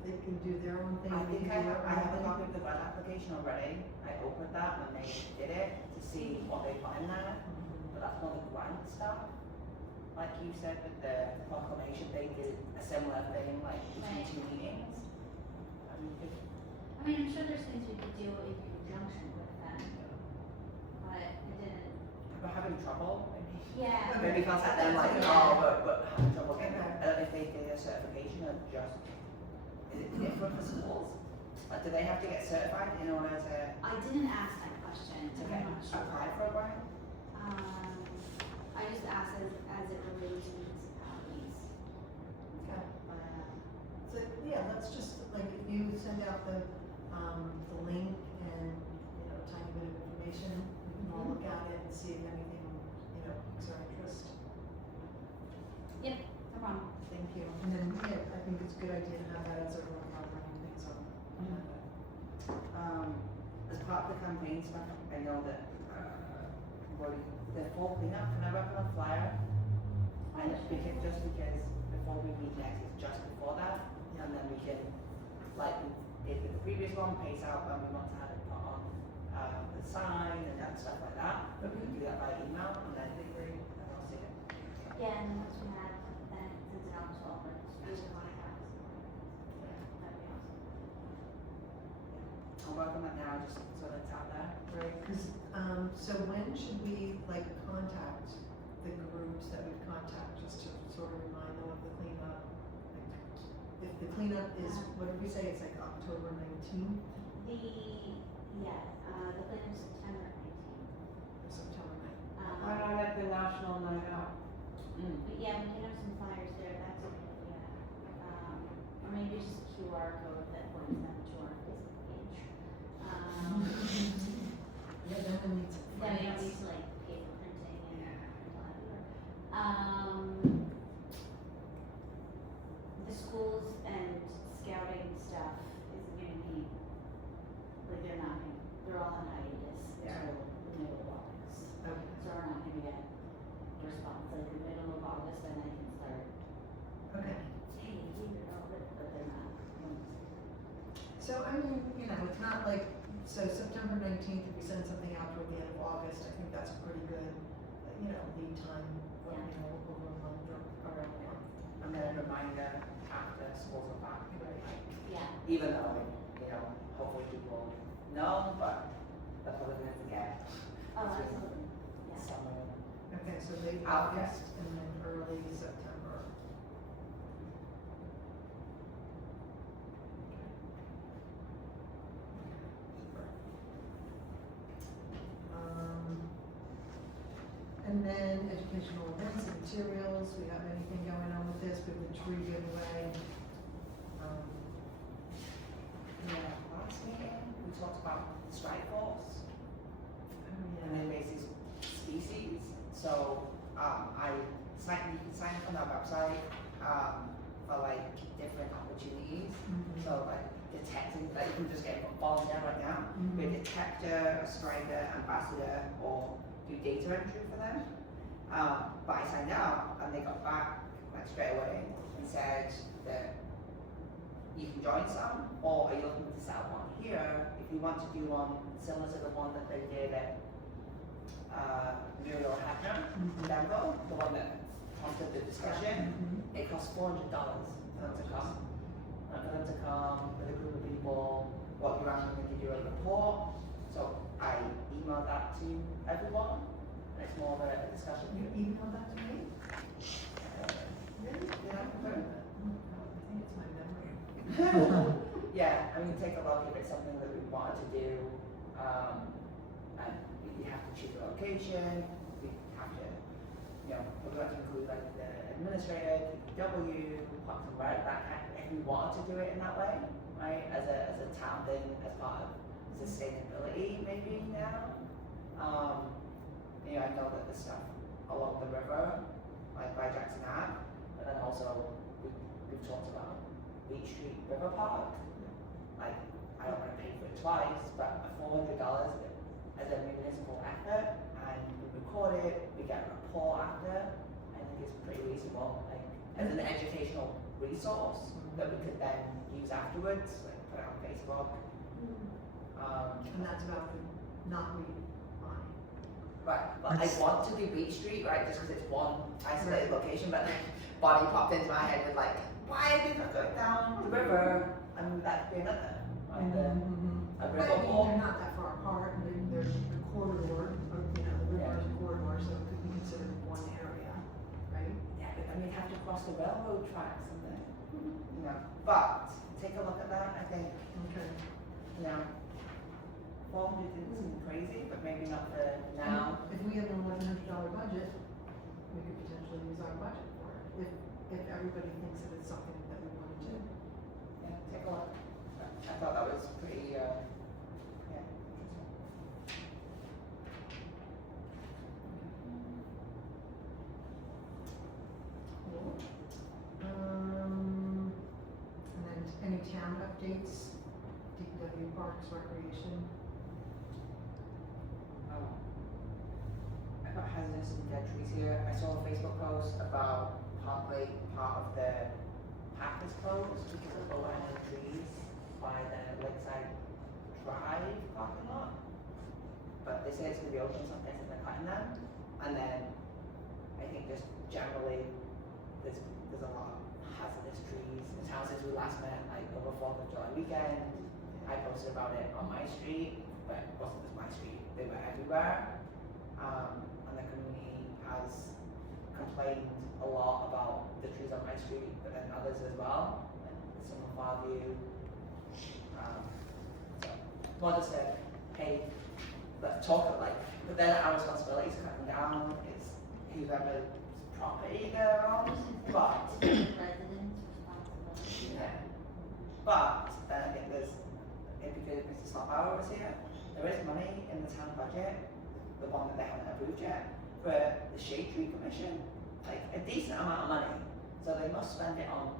They can do their own thing. I we think can do I have a our own copy of the grant application already, I opened that when they did it, to see what they put in there, thing. but that's more the grant stuff. Like you said with the proclamation, they did a similar thing, like between Right. 2 meetings. I mean, if, I mean, I'm sure there's things we could do in conjunction with them, but it didn't, we're having trouble, maybe. yeah. Maybe contact them like, Yeah. oh, but having trouble getting, Okay. I don't know if they did a certification or just, is it different for schools? Like, do they have to get certified in order to I didn't ask that question, get I'm not sure. apply for a grant? I just asked as it relates to municipalities, Okay. but, So, yeah, let's just, like, if you send out the link and, you know, a tiny bit of information, we can all look at it and see if anything, you know, piques our interest. no problem. Thank you. And then, yeah, I think it's a good idea to have that as a one of our running things on. As part of the campaign stuff, I know that, the fall cleanup, can I work on a flyer? And it's because, just because before we meet next, it's just before that, and then we can, like, if the previous one pays out when we want to have it put on, the sign and that stuff like that, but we can do that by email, and then they agree, and I'll see it. Yeah, and then once we have, then since it all 12, like, we would want to have some more. That'd be awesome. I'll work on that now, just so that it's out there. Right, because, so when should we, like, contact the groups that we've contacted, just to sort of remind them of the cleanup? Like, if the cleanup is, what did we say, it's like October 19th The plan is September 19th. or September 9th? Why not at the National Night Out? But yeah, we can have some flyers there, that's a good idea. Or maybe just a QR code that links them to our Facebook page. Yeah, then we need some. Then we don't need to like paper printing and whatever. get a response, like the middle of August, then I can start, Okay. hey, we did all this, but then So, I mean, you know, it's not like, so September 19th, if we send something out toward the end of August, I think that's a pretty good, you know, lead time, you know, over a month or around there. And then a reminder after schools are back, yeah. even though, you know, hopefully people know, but they're probably gonna forget. Oh, absolutely, yeah. Summer. Okay, so late Okay. August and then early September. And then educational events and materials, we have anything going on with this, with the tree giveaway? Yeah, last meeting, we talked about strike force and Yeah. invasive species. So, you can sign up on our website, for like different opportunities. Mhm. So like detecting, like you can just get volunteer right now, Mhm. be a detector, a striker, ambassador, or do data entry for them. But I signed up and they got back like straight away and said that you can join some, or are you looking to set up one here? If you want to do one similar to the one that they did at Muriel Hagner in Denver, the one that prompted the discussion, Mhm. it costs $400 for them to come. And for them to come with a group of people, walk around and give you a report. So I emailed that to everyone, and it's more of a discussion. You emailed that to me? Really? Yeah, I think it's my memory. Yeah, I mean, take a look if it's something that we wanted to do, and we have to choose a location, we have to, you know, we have to include like the administrator, DPW, Parks and Rec, that kind, if we wanted to do it in that way, right, as a town thing, as part of sustainability maybe now. You know, I know that there's stuff along the river, like by Jackson Ave, but then also we've talked about Beach Street River Park. Like, I don't wanna pay for it twice, but $400 as a municipal effort, and we record it, we get a report after, I think it's pretty reasonable, like, as an educational resource that we could then use afterwards, like put it on Facebook. And that's about the knotweed line. Right, but I That's- want to do Beach Street, right, just because it's one isolated location, but then Bonnie popped into my head with like, why did I go down the river? And that could be another, like a But river I mean, walk. they're not that far apart, and there's the corridor, or, you know, the river's a corridor, so it could be considered one area, right? Yeah, but I mean, have to cross the railroad tracks and then, you know, but take a look at that, I think, Okay. you know, 400 didn't seem crazy, but maybe not for now. If we have an $1,100 budget, we could potentially use our budget for it, if everybody thinks that it's something that we want to do. Yeah, take a look. I thought that was pretty, yeah, interesting. Cool. And then any town updates, DPW parks, recreation? I got hazardous and dead trees here. I saw a Facebook post about partly part of the path is closed because of the line of trees by the Lakeside Drive parking lot. But they say it's gonna be open, some places they're cutting them. And then I think just generally, there's a lot of hazardous trees in town since we last met, like over 4th of July weekend. I posted about it on my street, but it wasn't just my street, they were everywhere. And the community has complained a lot about the trees on my street, but then others as well, like some of Farview. So, one just said, hey, let's talk, like, but then our responsibility is cutting down, it's whoever's property they're on, but, Residents' responsibility. yeah. But, then I think there's, because Mr. Slotbauer was here, there is money in the town budget, the one that they haven't approved yet, for the Shade Tree Commission, like a decent amount of money. So they must spend it on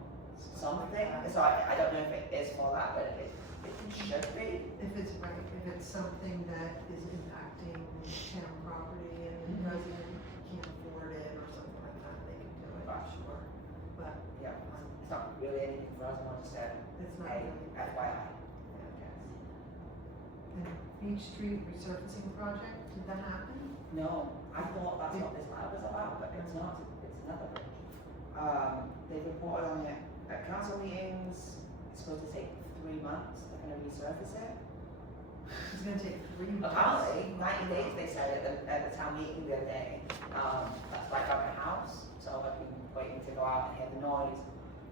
something. So I don't know if it is for that, but it should be. If it's right, if it's something that is impacting town property and resident Beach Street resurfacing project, did that happen? No, I thought that's what this letter was about, but it's not, it's another bridge. They reported on it at council meetings, it's supposed to take 3 months, they're gonna resurface it. It's gonna take 3 months. Apparently, 90 days they said at the town meeting the other day, that's right by my house, so I've been waiting to go out and hear the noise.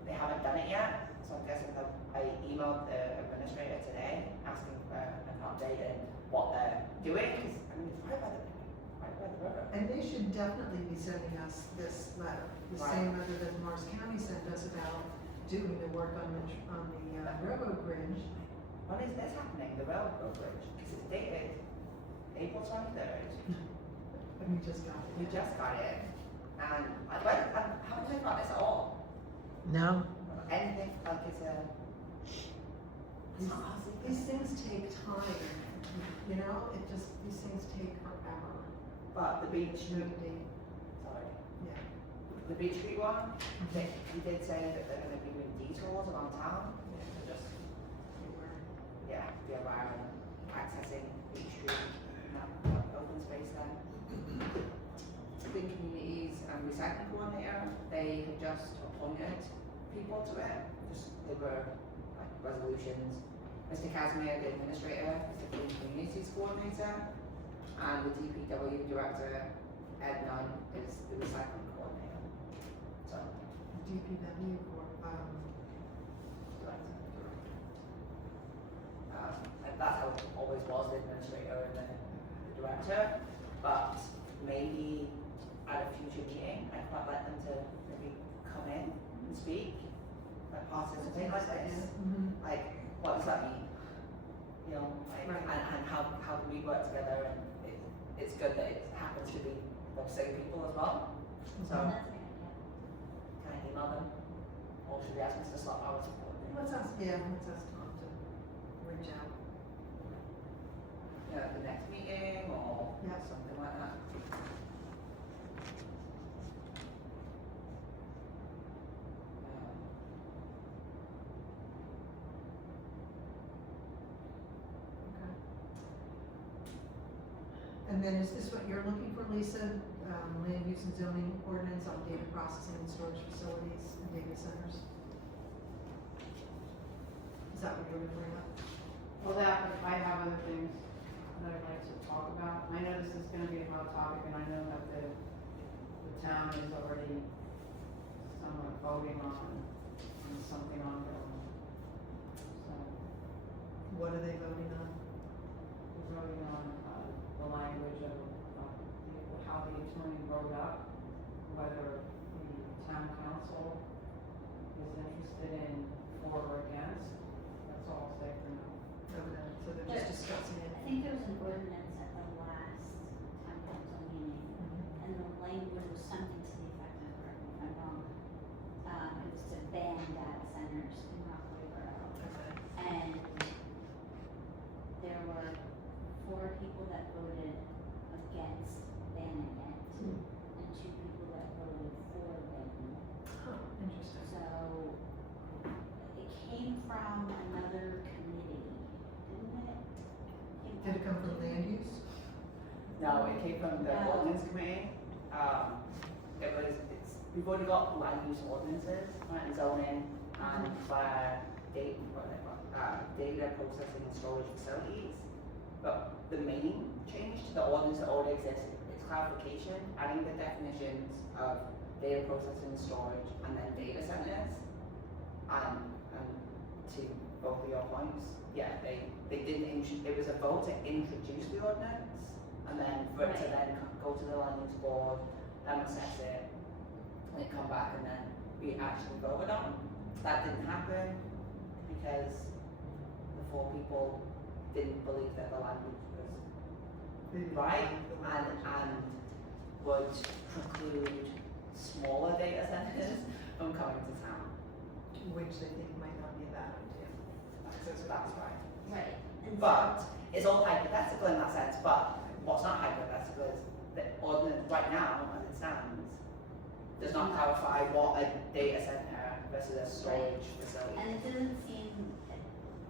They haven't done it yet, so I'm guessing that I emailed the administrator today, asking for an update and what they're doing, 'cause, I mean, it's right by the river. And they should definitely be sending us this letter, the same letter that Morris County sent us about doing the work on the railroad bridge. When is this happening, the railroad bridge? Because it's dated April 23rd. And we just got We it. just got it, and I haven't heard about this at all. No? Anything like it's not us, is These it? things take time, you know, these things take forever. But the beach, Sorry. Yeah. the beach street one, he did say that they're gonna be doing detours around town, to just, yeah, be around accessing beach street, and that open space there. Clean Communities and Recycling Coordinator, they had just appointed people to it, they were like resolutions. Mr. Casimir, the administrator, is the Clean Communities Coordinator, and the DPW Director, Ed Nunn, is the Recycling Coordinator. So, DPW or, Director. And that's how it always was, the administrator and the director, but maybe at a future meeting, I might let them to maybe come in and speak, like participate like this. Mhm. Like, what does that mean? You know, like, Right. and how do we work together, and it's good that it happens to be the same people as well. So, That's a good idea. can I email them? Or should we ask Mr. Slot, our support? Let's ask Tom to reach out. The next meeting, or Yeah. something like that. Um, Okay. And then is this what you're looking for, Lisa? Land use and zoning ordinance on data processing and storage facilities and data centers? Is that what you're referring to? Well, that, I have other things that I'd like to talk about. I know this is gonna be a hot topic, and I know that the town is already somewhat voting on something ongoing. So, What are they voting on? we're voting on, the language of, how the attorney wrote up, whether the town council is interested in for or against. That's all I'll say for now. Okay, so they're just discussing it. I think there was an ordinance at the last town council meeting, and the language was something to the effect of, correct me if I'm wrong, it was to ban data centers in Rockaway Borough. Okay. And there were 4 people that voted against banning it, and 2 people that voted for banning it. Huh, interesting. So, it came from another committee, didn't it? Did it come from land use? No, it came from the No. ordinance committee. We've already got land use ordinances, right, and zoning, and data processing and storage facilities. But the main change to the ordinance that already exists is clarification, adding the definitions of data processing and storage, and then data centers. And to both of your points, yeah, they didn't, it was a vote to introduce the ordinance, and then for it to Right. then go to the land use board, then assess it, and it come back, and then we actually voted on. That didn't happen because the 4 people didn't believe that the language was right, and would preclude smaller data centers from coming to town. Which they think might not be a bad idea. So that's right. Right. And But it's all hypothetical in that sense, but what's not hypothetical is the ordinance right now, as it stands, does not clarify what a data center versus a storage facility. And it doesn't seem,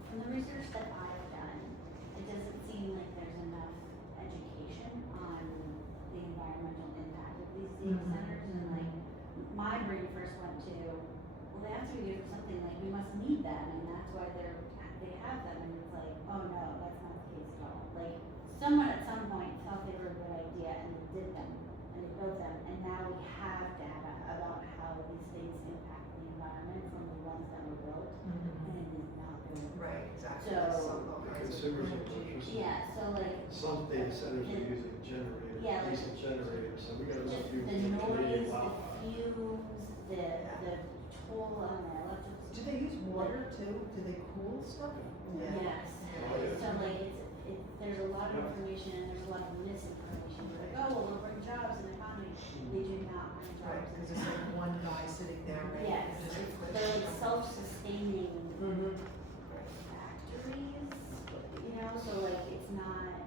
from the research that I've done, it it doesn't seem like there's enough education on the environmental impact of these data Mhm. centers, and like, my brain first went to, well, they have to be used for something, like, we must need them, and that's why they have them, and it's like, oh no, that's not the case at all. Like, someone at some point thought they were a good idea, and they did them, and they built them, and now we have data about how these things impact the environment from the ones that were built, and it is not good. Right, exactly. So- Some of The it is consumers of energy. electricity. Yeah, so like, Some data centers are using generators, Yeah, like- diesel generators, so we gotta just use the Canadian noise, the Wi-Fi. fumes, the toll on the electric. Do they use water too? Do they cool stuff? Yes, Oh, yeah. so like, there's a lot of information, and there's a lot of misinformation, You're like, oh, well, they'll bring jobs and economy, they do not bring Right, jobs. because it's like one guy sitting there, right? Yes, Just a quick- they're like self-sustaining Mhm. factories, you know, so like, it's not,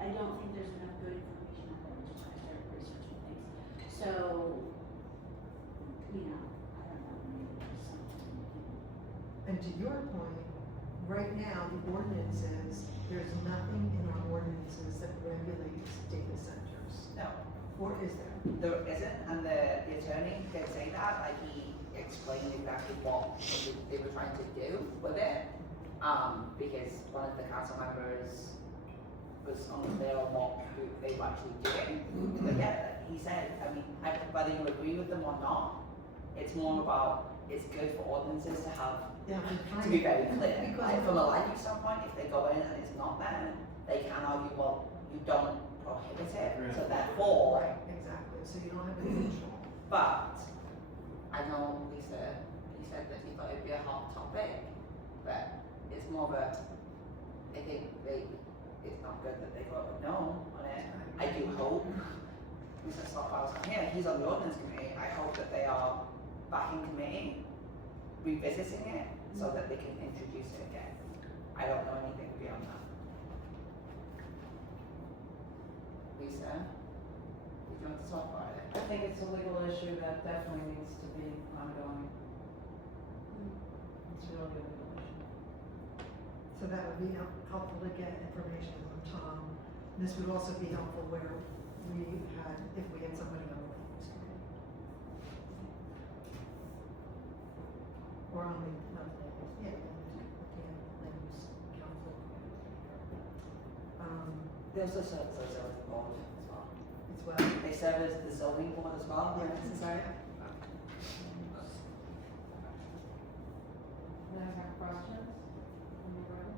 I don't think there's enough good information out there, which is why I started researching things. So, you know, I don't know, maybe there's something we can. And to your point, right now, the ordinances, there's nothing in our ordinances that regulates data centers. No, Or is there? there isn't, and the attorney did say that, like, he explained exactly what they were trying to do with it. Because one of the council members was unclear on what they were actually doing. But yeah, he said, I mean, whether you agree with them or not, it's more about, it's good for ordinances to have, Yeah, to be very clear. Because Like, from a land use standpoint, if they go in and it's not there, they can argue, well, you don't prohibit it, so therefore, Right, exactly, so you don't have any control. but I know Lisa, you said that you thought it'd be a hot topic, but it's more of a, I think it's not good that they voted no on it. I do hope, Mr. Stockhouse on here, he's on the ordinance committee, I hope that they are back in committee, revisiting it, so that they can introduce it again. I don't know anything beyond that. Lisa, did you want to talk about it? I think it's a legal issue that definitely needs to be ongoing. It's really a legal issue. So that would be helpful to get information from Tom. This would also be helpful where if we had somebody on the land use committee. Or on the, not the land use, yeah, land use council. They also serve as a zoning board as well. It's well, They serve as the zoning board as well, where necessary. Any other questions? Anybody?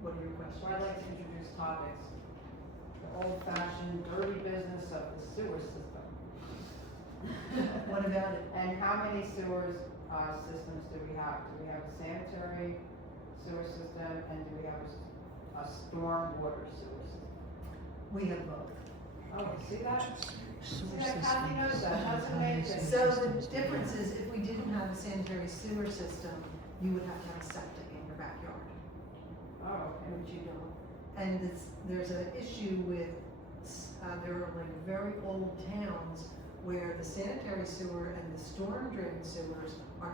what are your questions? So I'd like to introduce topics. The old-fashioned dirty business of the sewer system. What about it? And how many systems do we have? Do we have a sanitary sewer system, and do we have a storm water sewer system? We have both. Oh, see that? See that, Kathy knows that, that's amazing. So the difference is if we didn't have a sanitary sewer system, you would have to have a septic in your backyard, Oh, okay. which you don't. And there's an issue with, there are like very old towns where the sanitary sewer and the storm drain sewers are,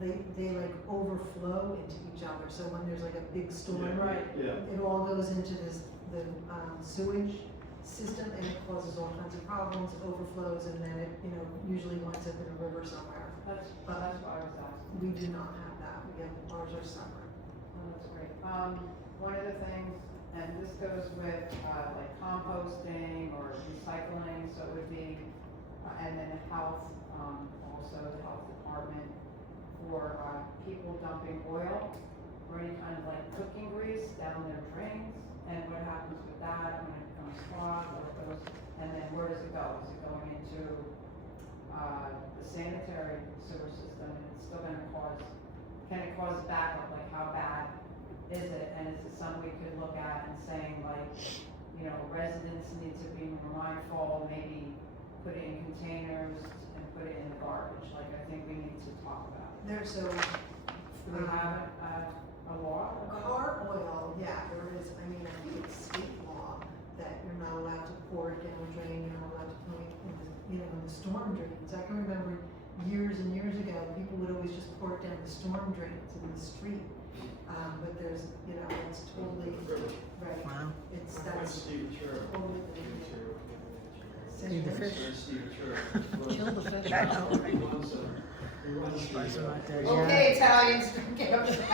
they like overflow into each other. So when there's like a big storm, Right. Yeah. it all goes into the sewage system and it causes all kinds of problems, overflows, and then it, usually winds up in a river somewhere. That's what I was asking. We do not have that. We have, ours are separate. Oh, that's great. One of the things, and this goes with, like composting or recycling, so it would be, and then health, also the health department for, people dumping oil or any kind of like cooking grease down their drains, and what happens with that when it becomes clogged, or it goes, and then where does it go? Is it going into, the sanitary sewer system, and it's still gonna cause, can it cause backup, like how bad is it? And is it something we could look at and saying like, residents need to be more mindful, maybe put it in containers and put it in the garbage, like I think we need to talk about. There's Do we have a law? car oil, yeah, there is, I think it's state law that you're not allowed to pour it down a drain, you're not allowed to point in the storm drains. I can remember years and years ago, people would always just pour it down the storm drains in the street. But there's, you know, it's totally, right, Wow. it's, That's that's Steve Church. totally. Feed the fish. Steve Church. Kill the fish. He runs, he runs Spice them right there, Okay, Italians, don't get upset.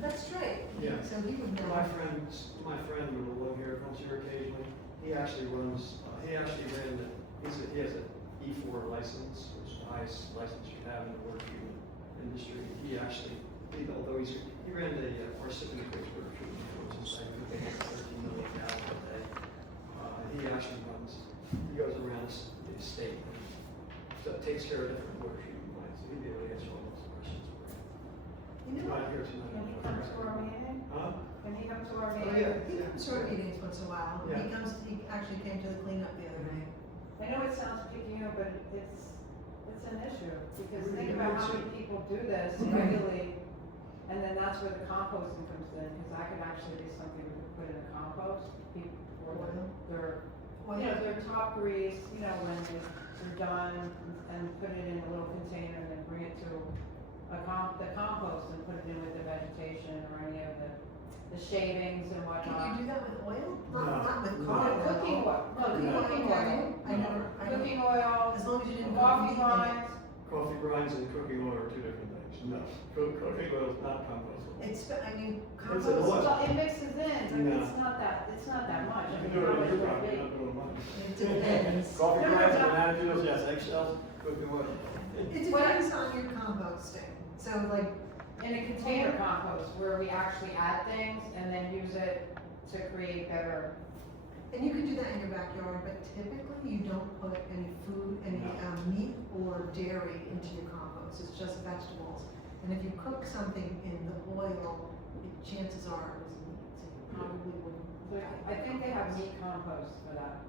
That's right. Yeah. So he would know. My friend who will live here, comes here occasionally, he actually runs, he actually ran, he has an E4 license, which is the highest license you have in the water treatment industry. He actually, although he ran the Parsippany Creek water treatment, which is like 13 million gallons a day. He actually runs, he goes around the state, so it takes care of different water treatment plants. So he'd be able to answer all those questions for you. You He's know, not here tonight. Can he come to our meeting? Huh? Can he come to our Oh, meeting? yeah. he comes to our meetings once in a while. Yeah. He actually came to the cleanup the other day. I know it sounds picky, but it's an issue, because Really think good about how issue. many people do this regularly, and then that's where the composting comes in, because that could actually be something we could put in a compost, people, or their, you know, their top grease, you know, when they're done, and put it in a little container, and then bring it to the compost and put it in with the vegetation, or any of the shavings and Can whatnot. you do that with oil? No. Not with No. car oil. Cooking oil, no, Cooking cooking oil, oil. I never, I don't, Cooking oil, as long as you didn't. coffee put meat in it. grinds, Coffee grinds and cooking oil are two different things. No, cooking oil is not compostable. It's, I mean, It's compost. an oil. well, it mixes in, but No. it's not that much. I You mean, can do how it much in your would property, it not doing mine. It depends. Coffee No, no, grinds, no. bananas, yes, eggshells, cooking oil. It depends on your composting. So like, In a container compost, where we actually add things and then use it to create better. and you can do that in your backyard, but typically you don't put any food, any meat or dairy into your compost. It's just vegetables. And if you cook something in the oil, chances are it was meat, so you probably wouldn't. I think they have meat compost for that.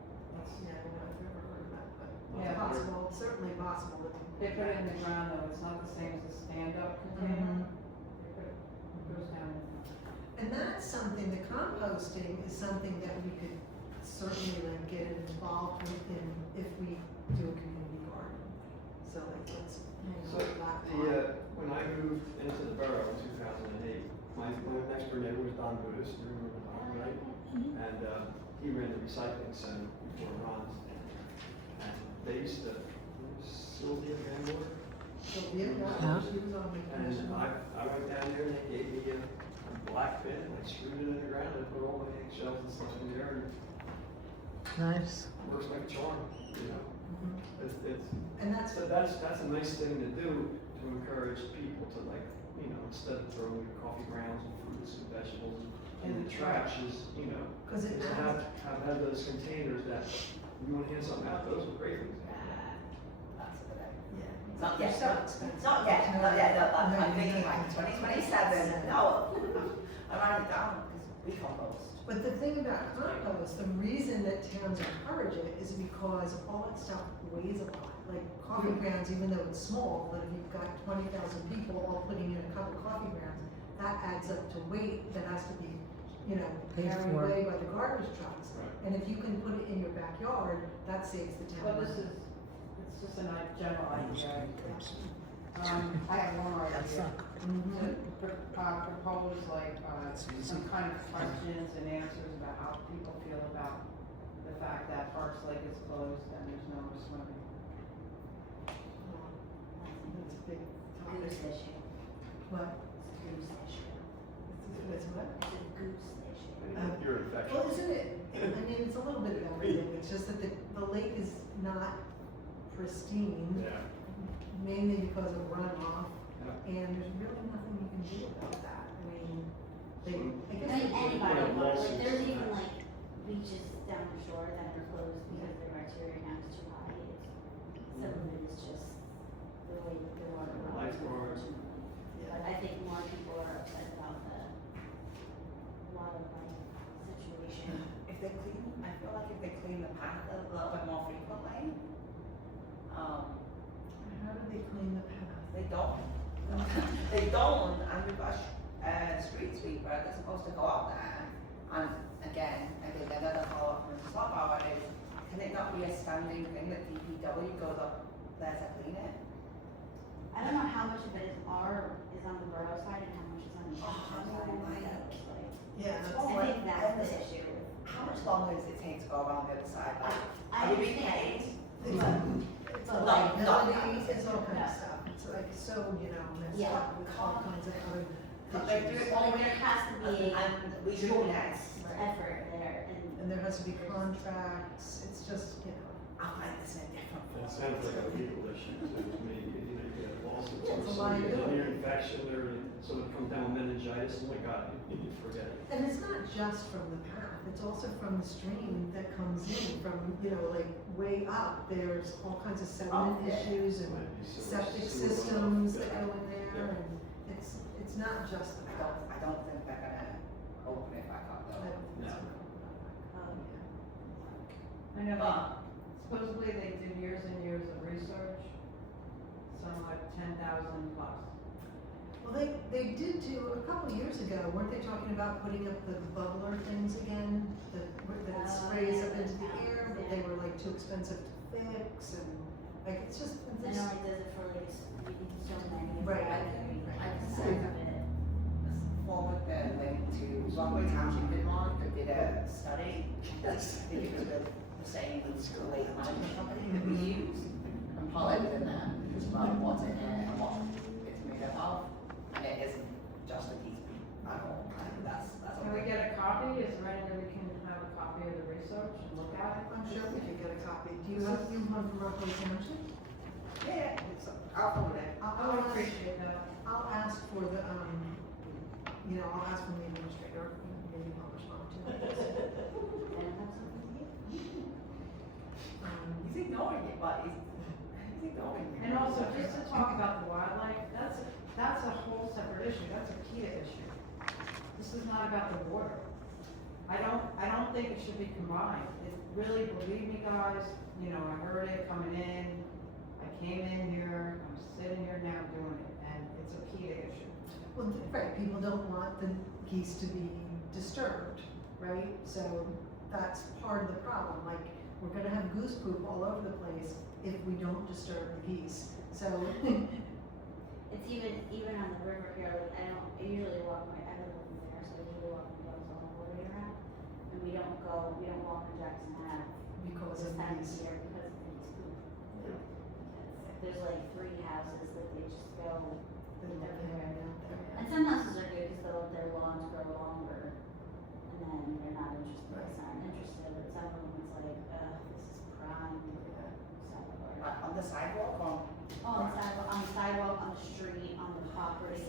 Yeah, I don't know if you've ever heard of that, but Yeah. it's possible, certainly possible. They put it in the ground though, it's not the same as a stand-up container. Mhm. They put it goes down in the. And that's something, the composting is something that we could certainly like get involved with in if we do a community garden. So like, let's hang So on to that. when I moved into the borough in 2008, my next door neighbor was Don Buddhist, you remember Don, right? And he ran the recycling center before Ron's. And they used to, Sylvia Van Moore. Sylvia, Yeah. she was on the commission. And I went down there and they gave me a black bin, and I screwed it in the ground and put all my eggshells and stuff in there, and Nice. it works like a charm, you know? Mhm. It's, And that's, so that's a nice thing to do, to encourage people to like, you know, instead of throwing your coffee grounds and fruits and vegetables in the trash is, you know, cause it is to adds, have those containers that, you wanna hand something out, those are great things. That's a good idea. yeah. Not yet, So not expensive. not yet, no, but No, I'm you're thinking not. like 2027, no, I'm writing it down, because we compost. But the thing about compost, the reason that towns encourage it is because all that stuff weighs a lot. Like coffee grounds, even though it's small, but if you've got 20,000 people all putting in a cup of coffee grounds, that adds up to weight that has to be, you know, Paid carried for. away by the garbage trucks. Right. And if you can put it in your backyard, that saves the town. Well, money. it's just a general idea. I have one more That's idea. not good. Mhm. To propose like, some kind of questions and answers about how people feel about the fact that Parks Lake is closed and there's no more swimming. That's a big topic. Goose issue. What? Goose issue. It's what? It's a goose issue. You're infectious. Well, isn't it, I mean, it's a little bit of everything, it's just that the lake is not pristine, Yeah. mainly because of runoff, Yeah. and there's really nothing you can do about that, I mean, I I guess. mean, anybody, Yeah, like, lawsuits there's and even that. like beaches down the shore that are closed because their arterial now is too high. Some of it is just the way that the water runs. Lifeguards. But I think more people are upset about the wildlife situation. If they clean, I feel like if they clean the path a little bit more frequently, How do they clean the path? they don't. They don't, and we've got a street sweeper that's supposed to go out there, and again, I think another follow-up from the swap hour is, can it not be a standing thing that DPW goes up there to clean it? I don't know how much of it is on the borough side and how much is on the township side, and what that looks like. Yeah, It's that's, all I right. think that's the issue. How much longer does it take to go around the other side? Like, I are we being understand. paid? it's a Like, liability, it's all kind of stuff, it's like, so, you know, messed Yeah. up with all kinds of other Like, do issues. it Like, all there has to be and we do next. effort there, and And there has to be contracts, it's just, you know, I find this a different. It sounds like a legal issue to me, you know, you get lawsuits Yeah, or it's a something, liability. ear infection, or someone comes down with meningitis, oh my God, you forget it. and it's not just from the path, it's also from the stream that comes in from, you know, like way up. There's all kinds of sediment Oh, yeah. issues and Might be sewer- septic sewer systems runoff, that yeah. go in there, and it's not just the path. I don't think they're gonna open it back up I though. don't think so. I know supposedly they did years and years of research, some like 10,000 plus. Well, they did do, a couple of years ago, weren't they talking about putting up the bubbler things again? That Oh, sprays yeah, up into the the air, but they were like too expensive to fix, and like, it's just, it it's, only does it for like so many. Right. I can Side say of it. forward the link to Rockaway Township in Mark, who did a study. I think it was with the same lake management company that we use. And Paul was in there, it's about what's in there and what it's made up of. And it isn't just a piece at all. And that's Can we get a copy? Is there any way we can have a copy of the research and look at it? I'm sure we could get a copy. Do you have one from Rockaway Township? Yeah, it's, I'll forward it. I would appreciate that. I'll ask for the, you know, I'll ask from the administrator, maybe I'll respond to it. I don't have something to give. He's ignoring it, but he's ignoring it. And also, just to talk about the wildlife, that's a whole separate issue, that's a PETA issue. This is not about the water. I don't think it should be combined. It really, believe me guys, you know, I heard it coming in, I came in here, I'm sitting here now doing it, and it's a PETA issue. Well, right, people don't want the geese to be disturbed, right? So that's part of the problem, like, we're gonna have goose poop all over the place if we don't disturb the geese. So, It's even on the river here, like, I usually walk I live in there, so I usually walk my dogs all the way around. And we don't walk on Jackson Ave because this of time of these, year because of these poop. There's like 3 houses that they just go that are everywhere. out there. And some houses are good because they'll let their lawns grow longer, and then they're not interested, Right. it's not interested, but some of them it's like, this is prime sidewalk. On the sidewalk, On the sidewalk, on the street, on the property.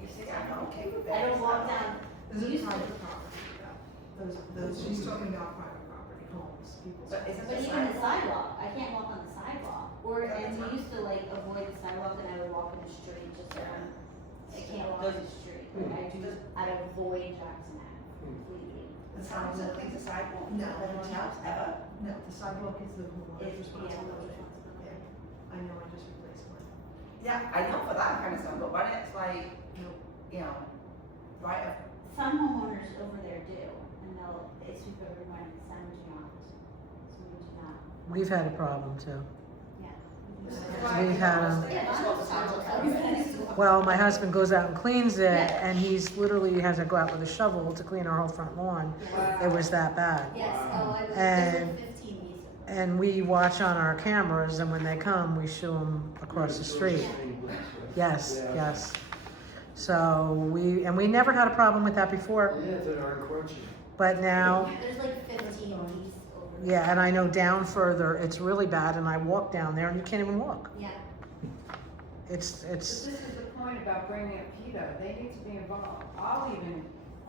you see, I'm okay with that. I don't walk down, This used is to- private property, yeah. Those, she's talking about private property, homes, people's. But isn't but the even the sidewalk? sidewalk, I can't walk on the sidewalk. Or, and we used to like avoid the sidewalk and I would walk in the street just so I can't walk in the street. Like I'd avoid Jackson Ave completely. The town doesn't clean the sidewalk. No, the the town's ever. No, the sidewalk is the homeowner's It's, yeah, responsibility. responsibility. I know, I just replaced one. Yeah, I know for that kind of stuff, but when it's like, Nope. you know, right up. Some homeowners over there do, and they sweep every morning, some do not. Some do not, We've had a problem too. yeah. We've had 'em. Yeah, just go to the sidewalk. Well, my husband goes out and cleans it, Yeah. and he's literally has to go out with a shovel to clean our whole front lawn. Yes. It was that bad. Yes, oh, I was, And- there's like 15 geese. And we watch on our cameras, and when they come, we shoo them across the street. Yes, Yeah. yes. So we never had a problem with that before, Yeah, they are encroaching. but now, There's like 15 geese over there. yeah, and I know down further, it's really bad, and I walk down there and you can't even walk. Yeah. It's, But this is the point about bringing up PETA, they need to be involved. I'll even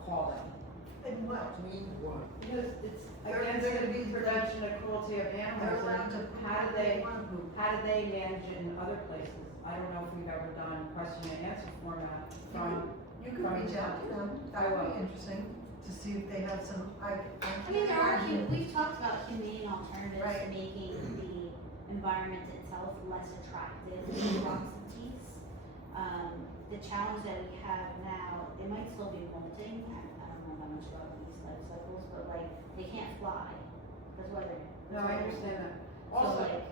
call them. And what? What? Because it's They're against gonna the be- prevention of cruelty of They're animals, allowed to. and how do they poop. manage it in other places? I don't know if we've ever done question and answer format from, You could reach out to them, that would be interesting, to see if they have some, I mean, there are, we've talked about humane alternatives to Right. making the environment itself less attractive to rocks and teeth. The challenge that we have now, it might still be limiting, I don't know how much about these life cycles, but like, they can't fly, that's why they're. no, I understand that. So Also, like,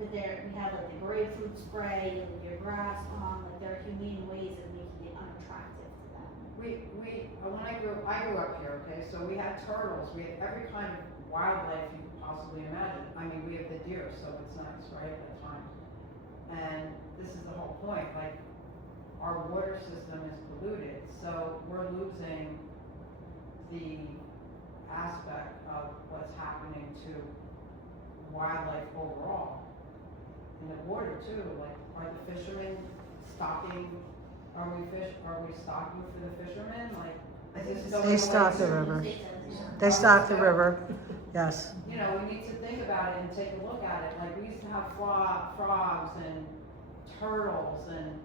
but we have like the grapefruit spray and your grass on, like there are humane ways of making it unattractive to them. When I grew up here, okay, so we had turtles, we had every kind of wildlife you could possibly imagine. I mean, we have the deer, so it's nice, right, at times. And this is the whole point, like, our water system is polluted, so we're losing the aspect of what's happening to wildlife overall. In the water too, like, are the fishermen stocking, are we stocking for the fishermen, like? I think is this it's- going They away stock the soon? river. State does, yeah. They stock the river, yes. You know, we need to think about it and take a look at it, like, we used to have frogs and turtles and,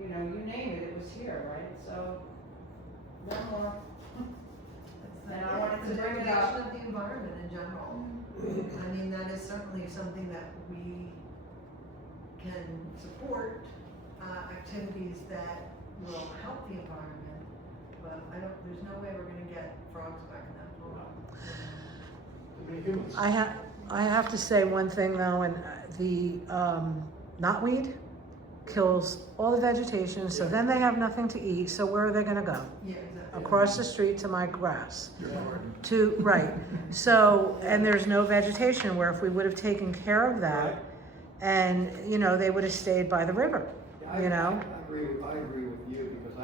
you know, you name it, it was here, right? So, no more. And I wanted to bring it up. Degradation of the environment in general. I mean, that is certainly something that we can support, activities that will help the environment, but there's no way we're gonna get frogs back in that pool. Too many humans. I have to say one thing though, and the knotweed kills all the vegetation, so then they have nothing to eat, so where are they gonna go? Yeah, exactly. Across the street to my grass. Your garden. Right, so, and there's no vegetation, where if we would have taken care of that, and, you know, they would have stayed by the river, you know? I agree with you, because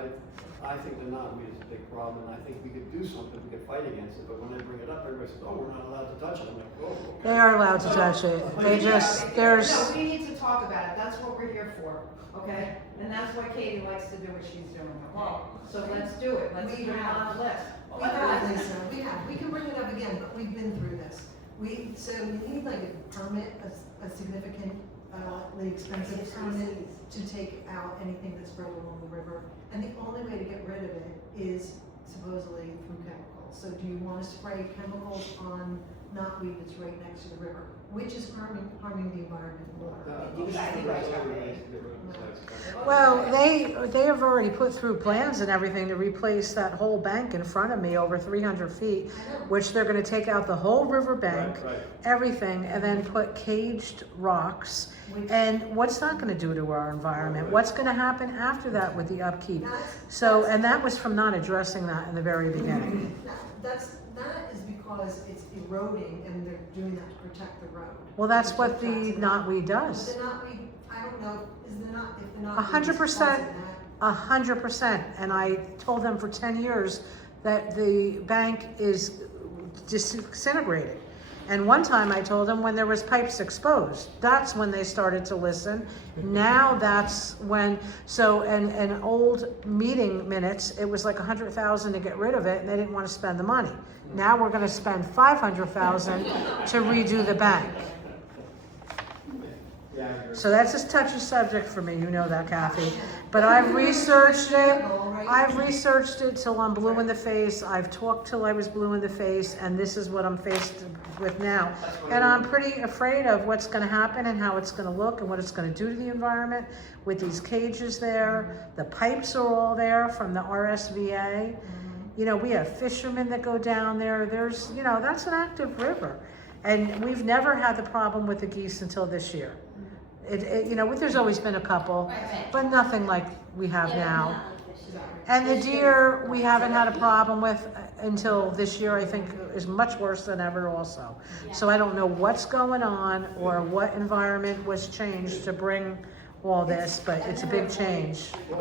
I think the knotweed is a big problem, and I think we could do something, we could fight against it, but when I bring it up, everybody says, oh, we're not allowed to touch it, I'm like, oh, okay. They are allowed to touch it, they just, there's, No, we need to talk about it, that's what we're here for, okay? And that's why Katie likes to do what she's doing. So let's do it, let's put it on the list. We have, Lisa, we can bring it up again, but we've been through this. So we need like a permit, a significantly expensive permit to take out anything that's grown along the river. And the only way to get rid of it is supposedly through chemicals. So do you want to spray chemicals on knotweed that's right next to the river, which is harming the environment more? well, they have already put through plans and everything to replace that whole bank in front of me, over 300 feet, I know. which they're gonna take out the whole river bank, Right. everything, and then put caged rocks. Which- And what's that gonna do to our environment? What's gonna happen after that with the upkeep? That's- So, and that was from not addressing that in the very beginning. That is because it's eroding and they're doing that to protect the road. Well, that's what the Protects knotweed But does. the knotweed, I don't know, if the knotweed. 100%. is causing that. 100%, and I told them for 10 years that the bank is disintegrated. And one time I told them when there was pipes exposed, that's when they started to listen. Now that's when, so, and old meeting minutes, it was like 100,000 to get rid of it, and they didn't want to spend the money. Now we're gonna spend 500,000 to redo the bank. Yeah, I agree. So that's a touchy subject for me, you know that, Kathy. But I've researched it till I'm blue in the face. I've talked till I was blue in the face, and this is what I'm faced with now. And I'm pretty afraid of what's gonna happen and how it's gonna look and what it's gonna do to the environment with these cages there. The pipes are all there from the RSVA. You know, we have fishermen that go down there. There's, you know, that's an active river. And we've never had the problem with the geese until this year. You know, there's always been a couple, but nothing like we have now. And the deer, we haven't had a problem with until this year, I think is much worse than ever also. So I don't know what's going on or what environment was changed to bring all this, but it's a big change. When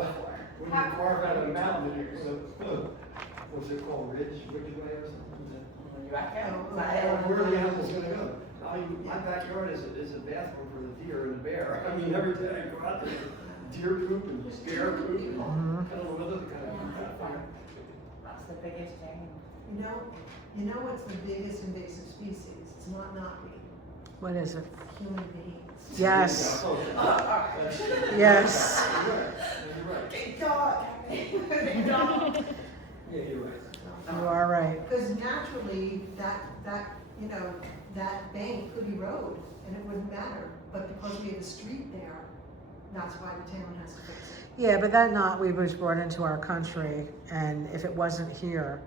you carve out a mountain, what's it called, ridge, Ridgeway or something? Where are the animals gonna go? I mean, my backyard is a bathroom for the deer and the bear. I mean, every day I go out there, deer poop and bear poop and kind of another kind of. That's the biggest thing. You know what's the biggest invasive species? It's not knotweed, What is it? human beings. Yes, Yeah, yes. you're right. Yeah, you're right. You are right. Because naturally, that bank could erode and it wouldn't matter. But because we have a street there, that's why the town has to fix it. Yeah, but that knotweed was brought into our country, and if it wasn't here,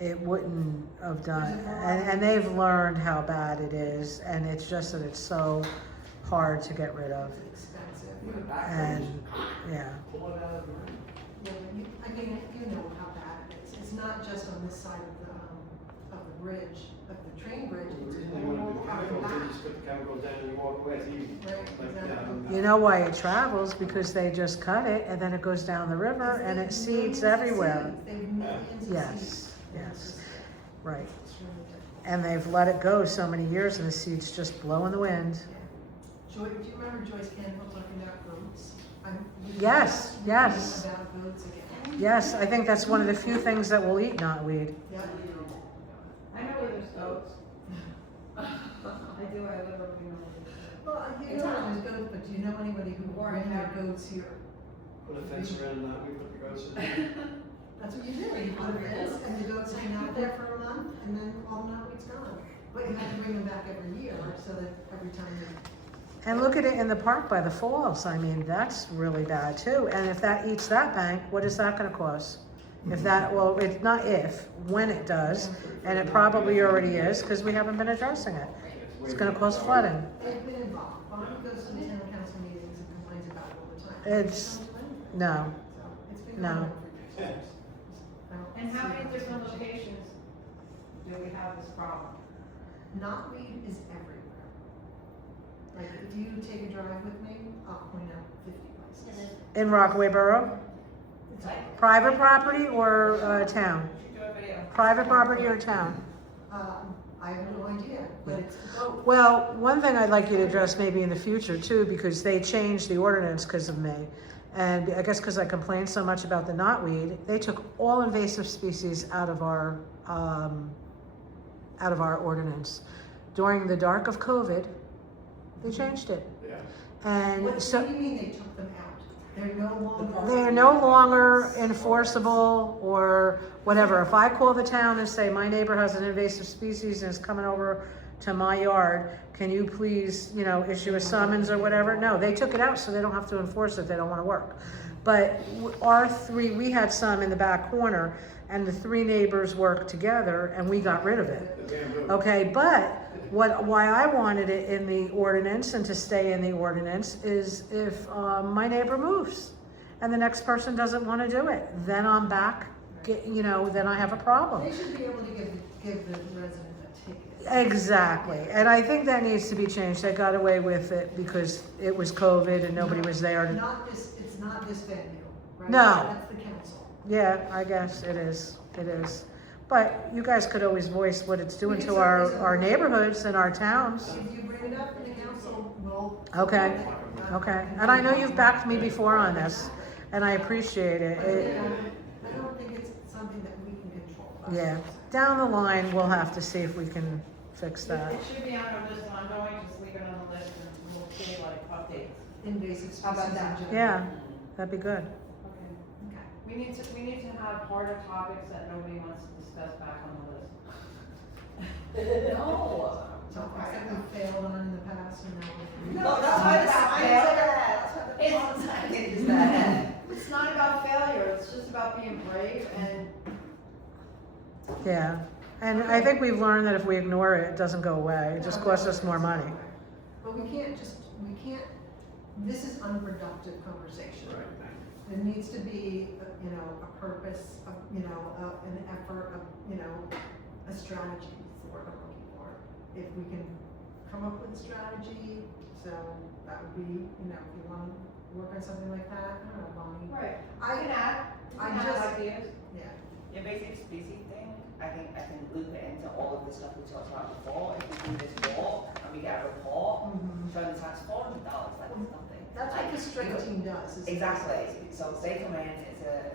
it wouldn't have done. And they've learned how bad it is, and it's just that it's so hard to get rid of. It's expensive. And, yeah. Pull it out of the ground. Yeah, but I mean, you know how bad it is. It's not just on this side of the bridge, of the train bridge, The it's reason they want to do all out chemicals, back. they just put the chemicals down and you walk away, it's easy. Right, Like, exactly. You know why it travels? Because they just cut it and then it goes down the river and it seeds everywhere. They have millions of Yes, seeds. yes, right. It's really difficult. And they've let it go so many years and the seeds just blow in the wind. Joy, do you remember Joyce Campbell talking about goats? Yes, yes. About goats again. Yes, I think that's one of the few things that will eat knotweed. Yeah. I know where there's goats. I do, I live over here. Well, you know there's goats, but do you know anybody who bring their goats here? Put a fence around that, we put the goats in. That's what you do, you put a fence and the goats hang out there for a month and then all the knotweed's gone. But you have to bring them back every year so that every time you. And look at it in the park by the falls. I mean, that's really bad too. And if that eats that bank, what is that gonna cost? If that, well, it's not if, when it does, and it probably already is, because we haven't been addressing it. It's gonna cause flooding. They've been involved. Bonnie goes to the town council meetings and complains about it all the time. It's- They don't do anything. No, So it's been no. going on for years. I don't And how see many what's different changed. locations do we have this problem? Knotweed is everywhere. Like, if you take a drive with me, I'll point out 50 places. In Rockaway Borough? It's like, Private property or town? Private property or town? I have no idea, but it's both. Well, one thing I'd like you to address maybe in the future too, because they changed the ordinance because of me. And I guess because I complained so much about the knotweed, they took all invasive species out of our ordinance. During the dark of COVID, they changed it. Yeah. And What so do you mean they took them out? They're no longer. they're no longer enforceable or whatever. If I call the town and say, my neighbor has an invasive species and is coming over to my yard, can you please, issue a summons or whatever? No, they took it out so they don't have to enforce it, they don't wanna work. But we had some in the back corner and the three neighbors worked together and we got rid of it. The bamboo. Okay, but why I wanted it in the ordinance and to stay in the ordinance is if my neighbor moves and the next person doesn't want to do it, then I'm back, then I have a problem. They should be able to give the resident a ticket. Exactly, and I think that needs to be changed. They got away with it because it was COVID and nobody was there. It's not this venue, right? No. That's the council. Yeah, I guess it is. But you guys could always voice what it's doing We to can certainly our say- neighborhoods and our towns. If you bring it up in the council, we'll. Okay, okay. And I know you've backed me before on this, and I appreciate it. I don't think it's something that we can control. Yeah, down the line, we'll have to see if we can fix that. It should be on our list, and I'm going to just leave it on the list and we'll see like updates. Invasive species How about in that? general. Yeah, that'd be good. Okay. Okay. We need to have harder topics that nobody wants to discuss back on the list. No. Topics that we failed on in the past and now we're. No, that's why the signs are bad, that's why the lawn signage is bad. It's not about failure, it's just about being brave and Yeah, and I think we've learned that if we ignore it, it doesn't go away. It just costs us more money. But we can't, this is unproductive conversation. Right. There needs to be, a purpose, an effort, a strategy is what I'm looking for. If we can come up with a strategy, so that would be, if you want to work on something like that, I don't know, Bonnie. right. I- can add, I I just- have ideas. Yeah. Invasive species thing, I can loop it into all of the stuff we talked about before. If we do this walk and we get a report, showing the tax $400, like it's nothing. That's what the strike team does. is- Exactly, so they come in,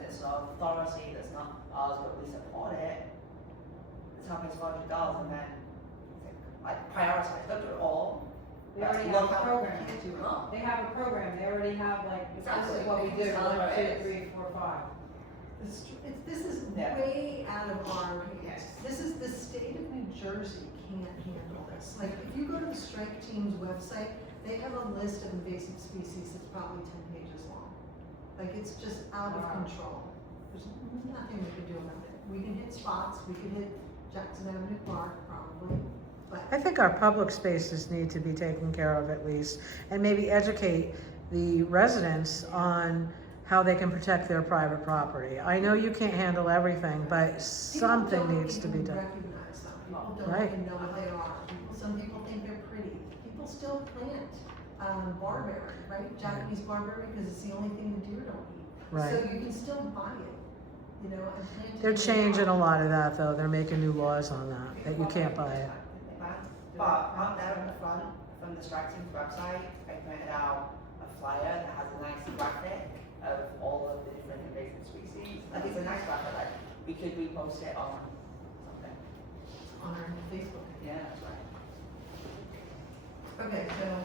it's an authority that's not ours, but we support it. The town pays $400 and then, like, prioritize, don't do it all. They already Look have a how- program. you can't do it all. They have a program, they already have like, this Exactly. is what we do, It's not 1, what 2, it is. 3, 4, 5. This is Yeah. way out of our hands. Yes. This is, the state of New Jersey can't handle this. Like, if you go to the strike team's website, they have a list of invasive species that's probably 10 pages long. Like, it's just out of Wow. control. There's nothing we can do about it. We can hit spots, we can hit Jackson Avenue Park, probably, but. I think our public spaces need to be taken care of at least, and maybe educate the residents on how they can protect their private property. I know you can't handle everything, but something People don't needs to be even done. recognize them. People don't Right. even know what they are. Some people think they're pretty. People still plant barberry, right? Japanese barberry, because it's the only thing the deer don't eat. Right. So you can still buy it, you know, and plant it. They're in your changing a yard. lot of that though, they're making new laws on that you can't buy it. But up there in the front, from the Striking's website, I printed out a flyer that has a nice graphic of all of the different invasive species. Like, it's a nice graphic, like, we could repost it on something. On our Facebook. Yeah, that's right. Okay, so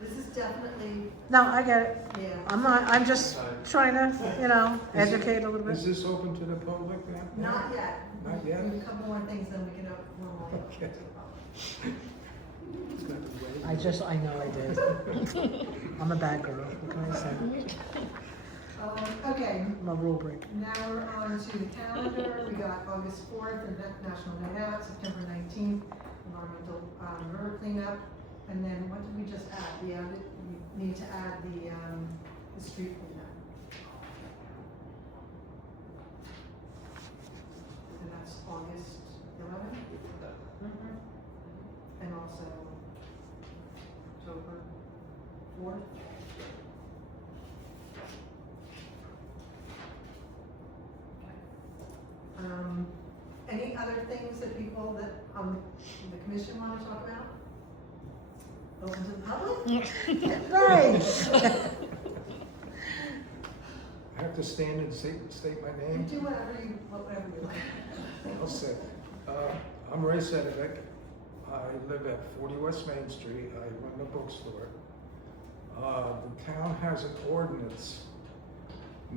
this is definitely, No, I get it. yeah. I'm just trying to, Is it- educate a little Is bit. this open to the public now? Not yet. Not yet? We have a couple more things, then we can open them Okay. I know I did. I'm a bad girl, what can I say? Okay, I'm a rule breaker. now we're on to the calendar. We got August 4th, and National Night Out, September 19th, environmental river cleanup. And then what did we just add? We need to add the street cleanup. And that's August 11th. And also October 4th. Any other things that people that, the commission want to talk about? Open to the public? Right. I have to stand and state my You name? do whatever you like. I'll say. I'm Ray Sedovic. I live at 40 West Main Street. I run a bookstore. The town has an ordinance.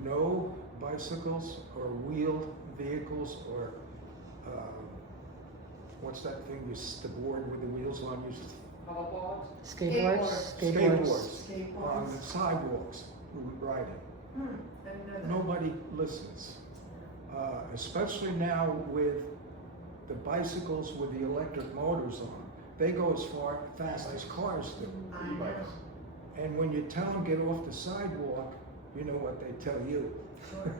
No bicycles or wheeled vehicles or, what's that thing, the board with the wheels on, Hoverboard? Skateboards? Skateboards. on the sidewalks riding. I didn't know that. Nobody listens. Especially now with the bicycles with the electric motors on. They go as fast as cars do. I know. And when you tell them get off the sidewalk, you know what they tell you. Sure.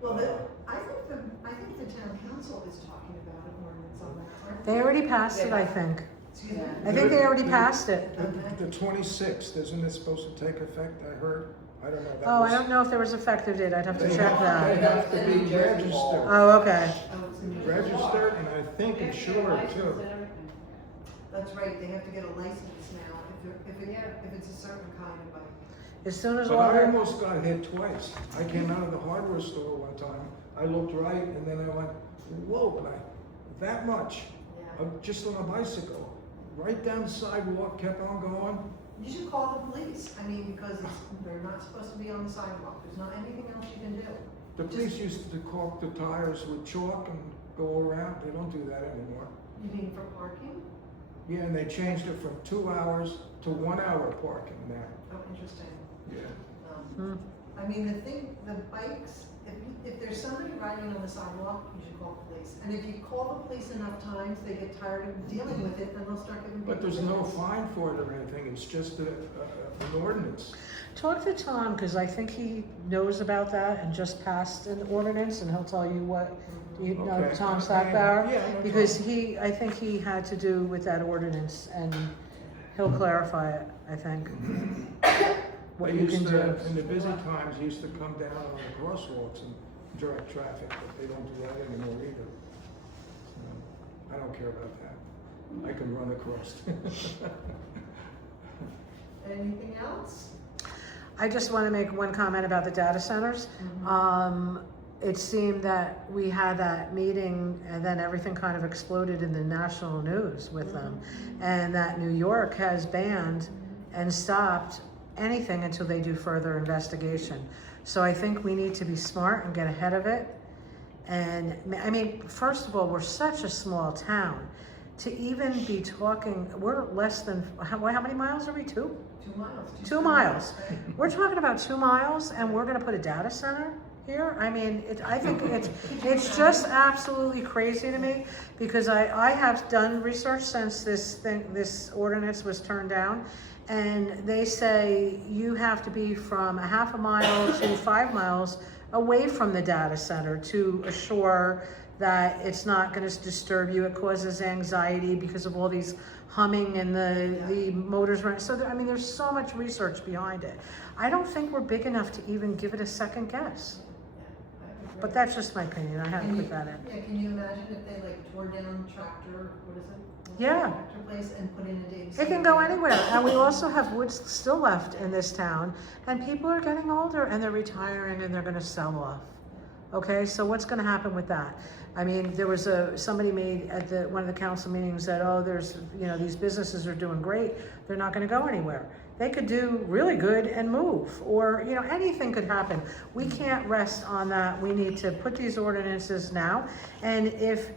Well, I think the town council is talking about an ordinance on that, aren't They already passed it, I think. Excuse me? I think they already passed it. The 26th, isn't it supposed to take effect, I heard? I don't know. That Oh, I was- don't know if there was effective date, I'd have to They check have that. to be registered. Oh, okay. Oh, it's in the- Registered, and I think insured too. That's right, they have to get a license now, if it's a certain kind of bike. As soon as But all I that, almost got hit twice. I came out of the hardware store one time, I looked right, and then I went, whoa, that much, Yeah. just on a bicycle, right down the sidewalk, kept on going. You should call the police, because they're not supposed to be on the sidewalk, there's not anything else you can do. The police used to caulk the tires with chalk and go around, they don't do that anymore. You mean for parking? Yeah, and they changed it from 2 hours to 1 hour parking now. Oh, interesting. Yeah. Hmm. The bikes, if there's somebody riding on the sidewalk, you should call the police. And if you call the police enough times, they get tired of dealing with it, then they'll start giving people But there's no tickets. fine for it or anything, it's just an ordinance. talk to Tom, because I think he knows about that and just passed an ordinance, and he'll tell you what, you know, Okay. Tom Sackbauer? Yeah, no Because problem. I think he had to do with that ordinance, and he'll clarify it, I think. What They you can used do. to, in the busy times, used to come down on the crosswalks and direct traffic, but they don't do that anymore either. So, I don't care about that. I can run across. Anything else? I just want to make one comment about the data centers. It seemed that we had that meeting and then everything kind of exploded in the national news with them. And that New York has banned and stopped anything until they do further investigation. So I think we need to be smart and get ahead of it. And first of all, we're such a small town. To even be talking, we're less than, how many miles are we, 2? 2 miles. 2 miles. We're talking about 2 miles and we're gonna put a data center? here? I mean, I think it's just absolutely crazy to me, because I have done research since this ordinance was turned down, and they say you have to be from a half a mile to 5 miles away from the data center to assure that it's not gonna disturb you. It causes anxiety because of all these humming and the motors running. So I mean, there's so much research behind it. I don't think we're big enough to even give it a second guess. But that's just my opinion, I haven't put that in. Yeah, can you imagine if they like tore down tractor, what is it? Yeah. Tractor place and put in a data It center? can go anywhere, and we also have woods still left in this town, and people are getting older and they're retiring and they're gonna sell off. Okay, so what's gonna happen with that? I mean, there was somebody made at one of the council meetings that, oh, there's, these businesses are doing great, they're not gonna go anywhere. They could do really good and move, or, anything could happen. We can't rest on that. We need to put these ordinances now, and if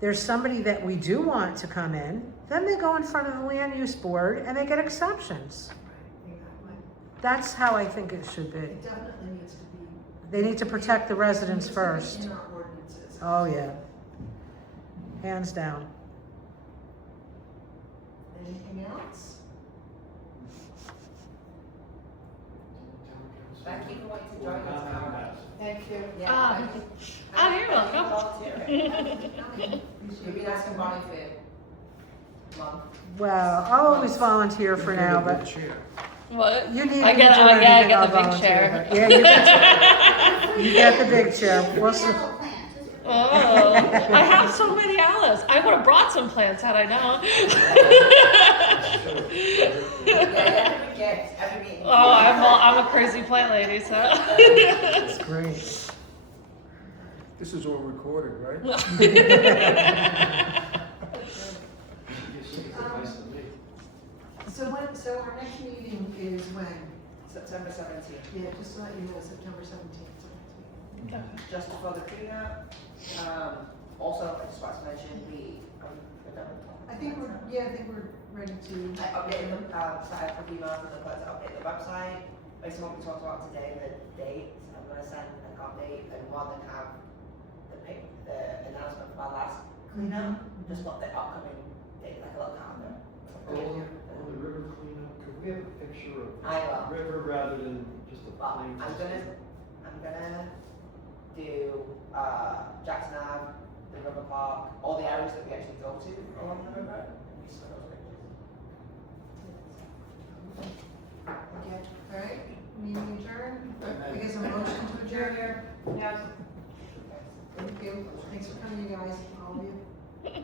there's somebody that we do want to come in, then they go in front of the land use board and they get exceptions. Exactly. That's how I think it should be. It definitely needs to be. They need to protect the residents It needs to be first. in our ordinances. Oh, yeah. Hands down. Anything else? Thank you for wanting to join us. Thank you. Yeah. Um, thank you. oh, you're Thank you welcome. for volunteering. You've been asking Bonnie for months. Well, I'll always volunteer for now, but What? you need I me get, to do oh, yeah, I anything, get I'll the big volunteer. chair. Yeah, you get the big chair. We'll see. Oh, I have so many aloes. I would have brought some plants had I known. Every meeting. Oh, I'm a crazy plant lady, so. That's great. This is all recorded, right? You see the advice of me. So our next meeting is when? September 17th. Yeah, just to let you know, September 17th. is our next meeting. Just before the cleanup. Also, I just want to mention I think we're ready to. updating the site for FEMA for the clerk to update the website. Based on what we talked about today, the dates, I'm going to send an update and rather than have the announcement from our last cleanup, just got the upcoming date, like a little calendar. On the river cleanup, could we have a picture of I will. the river rather than just a Well, plain? I'm gonna do Jackson Ave, the river park, all the areas that we actually go to along the river. We just put those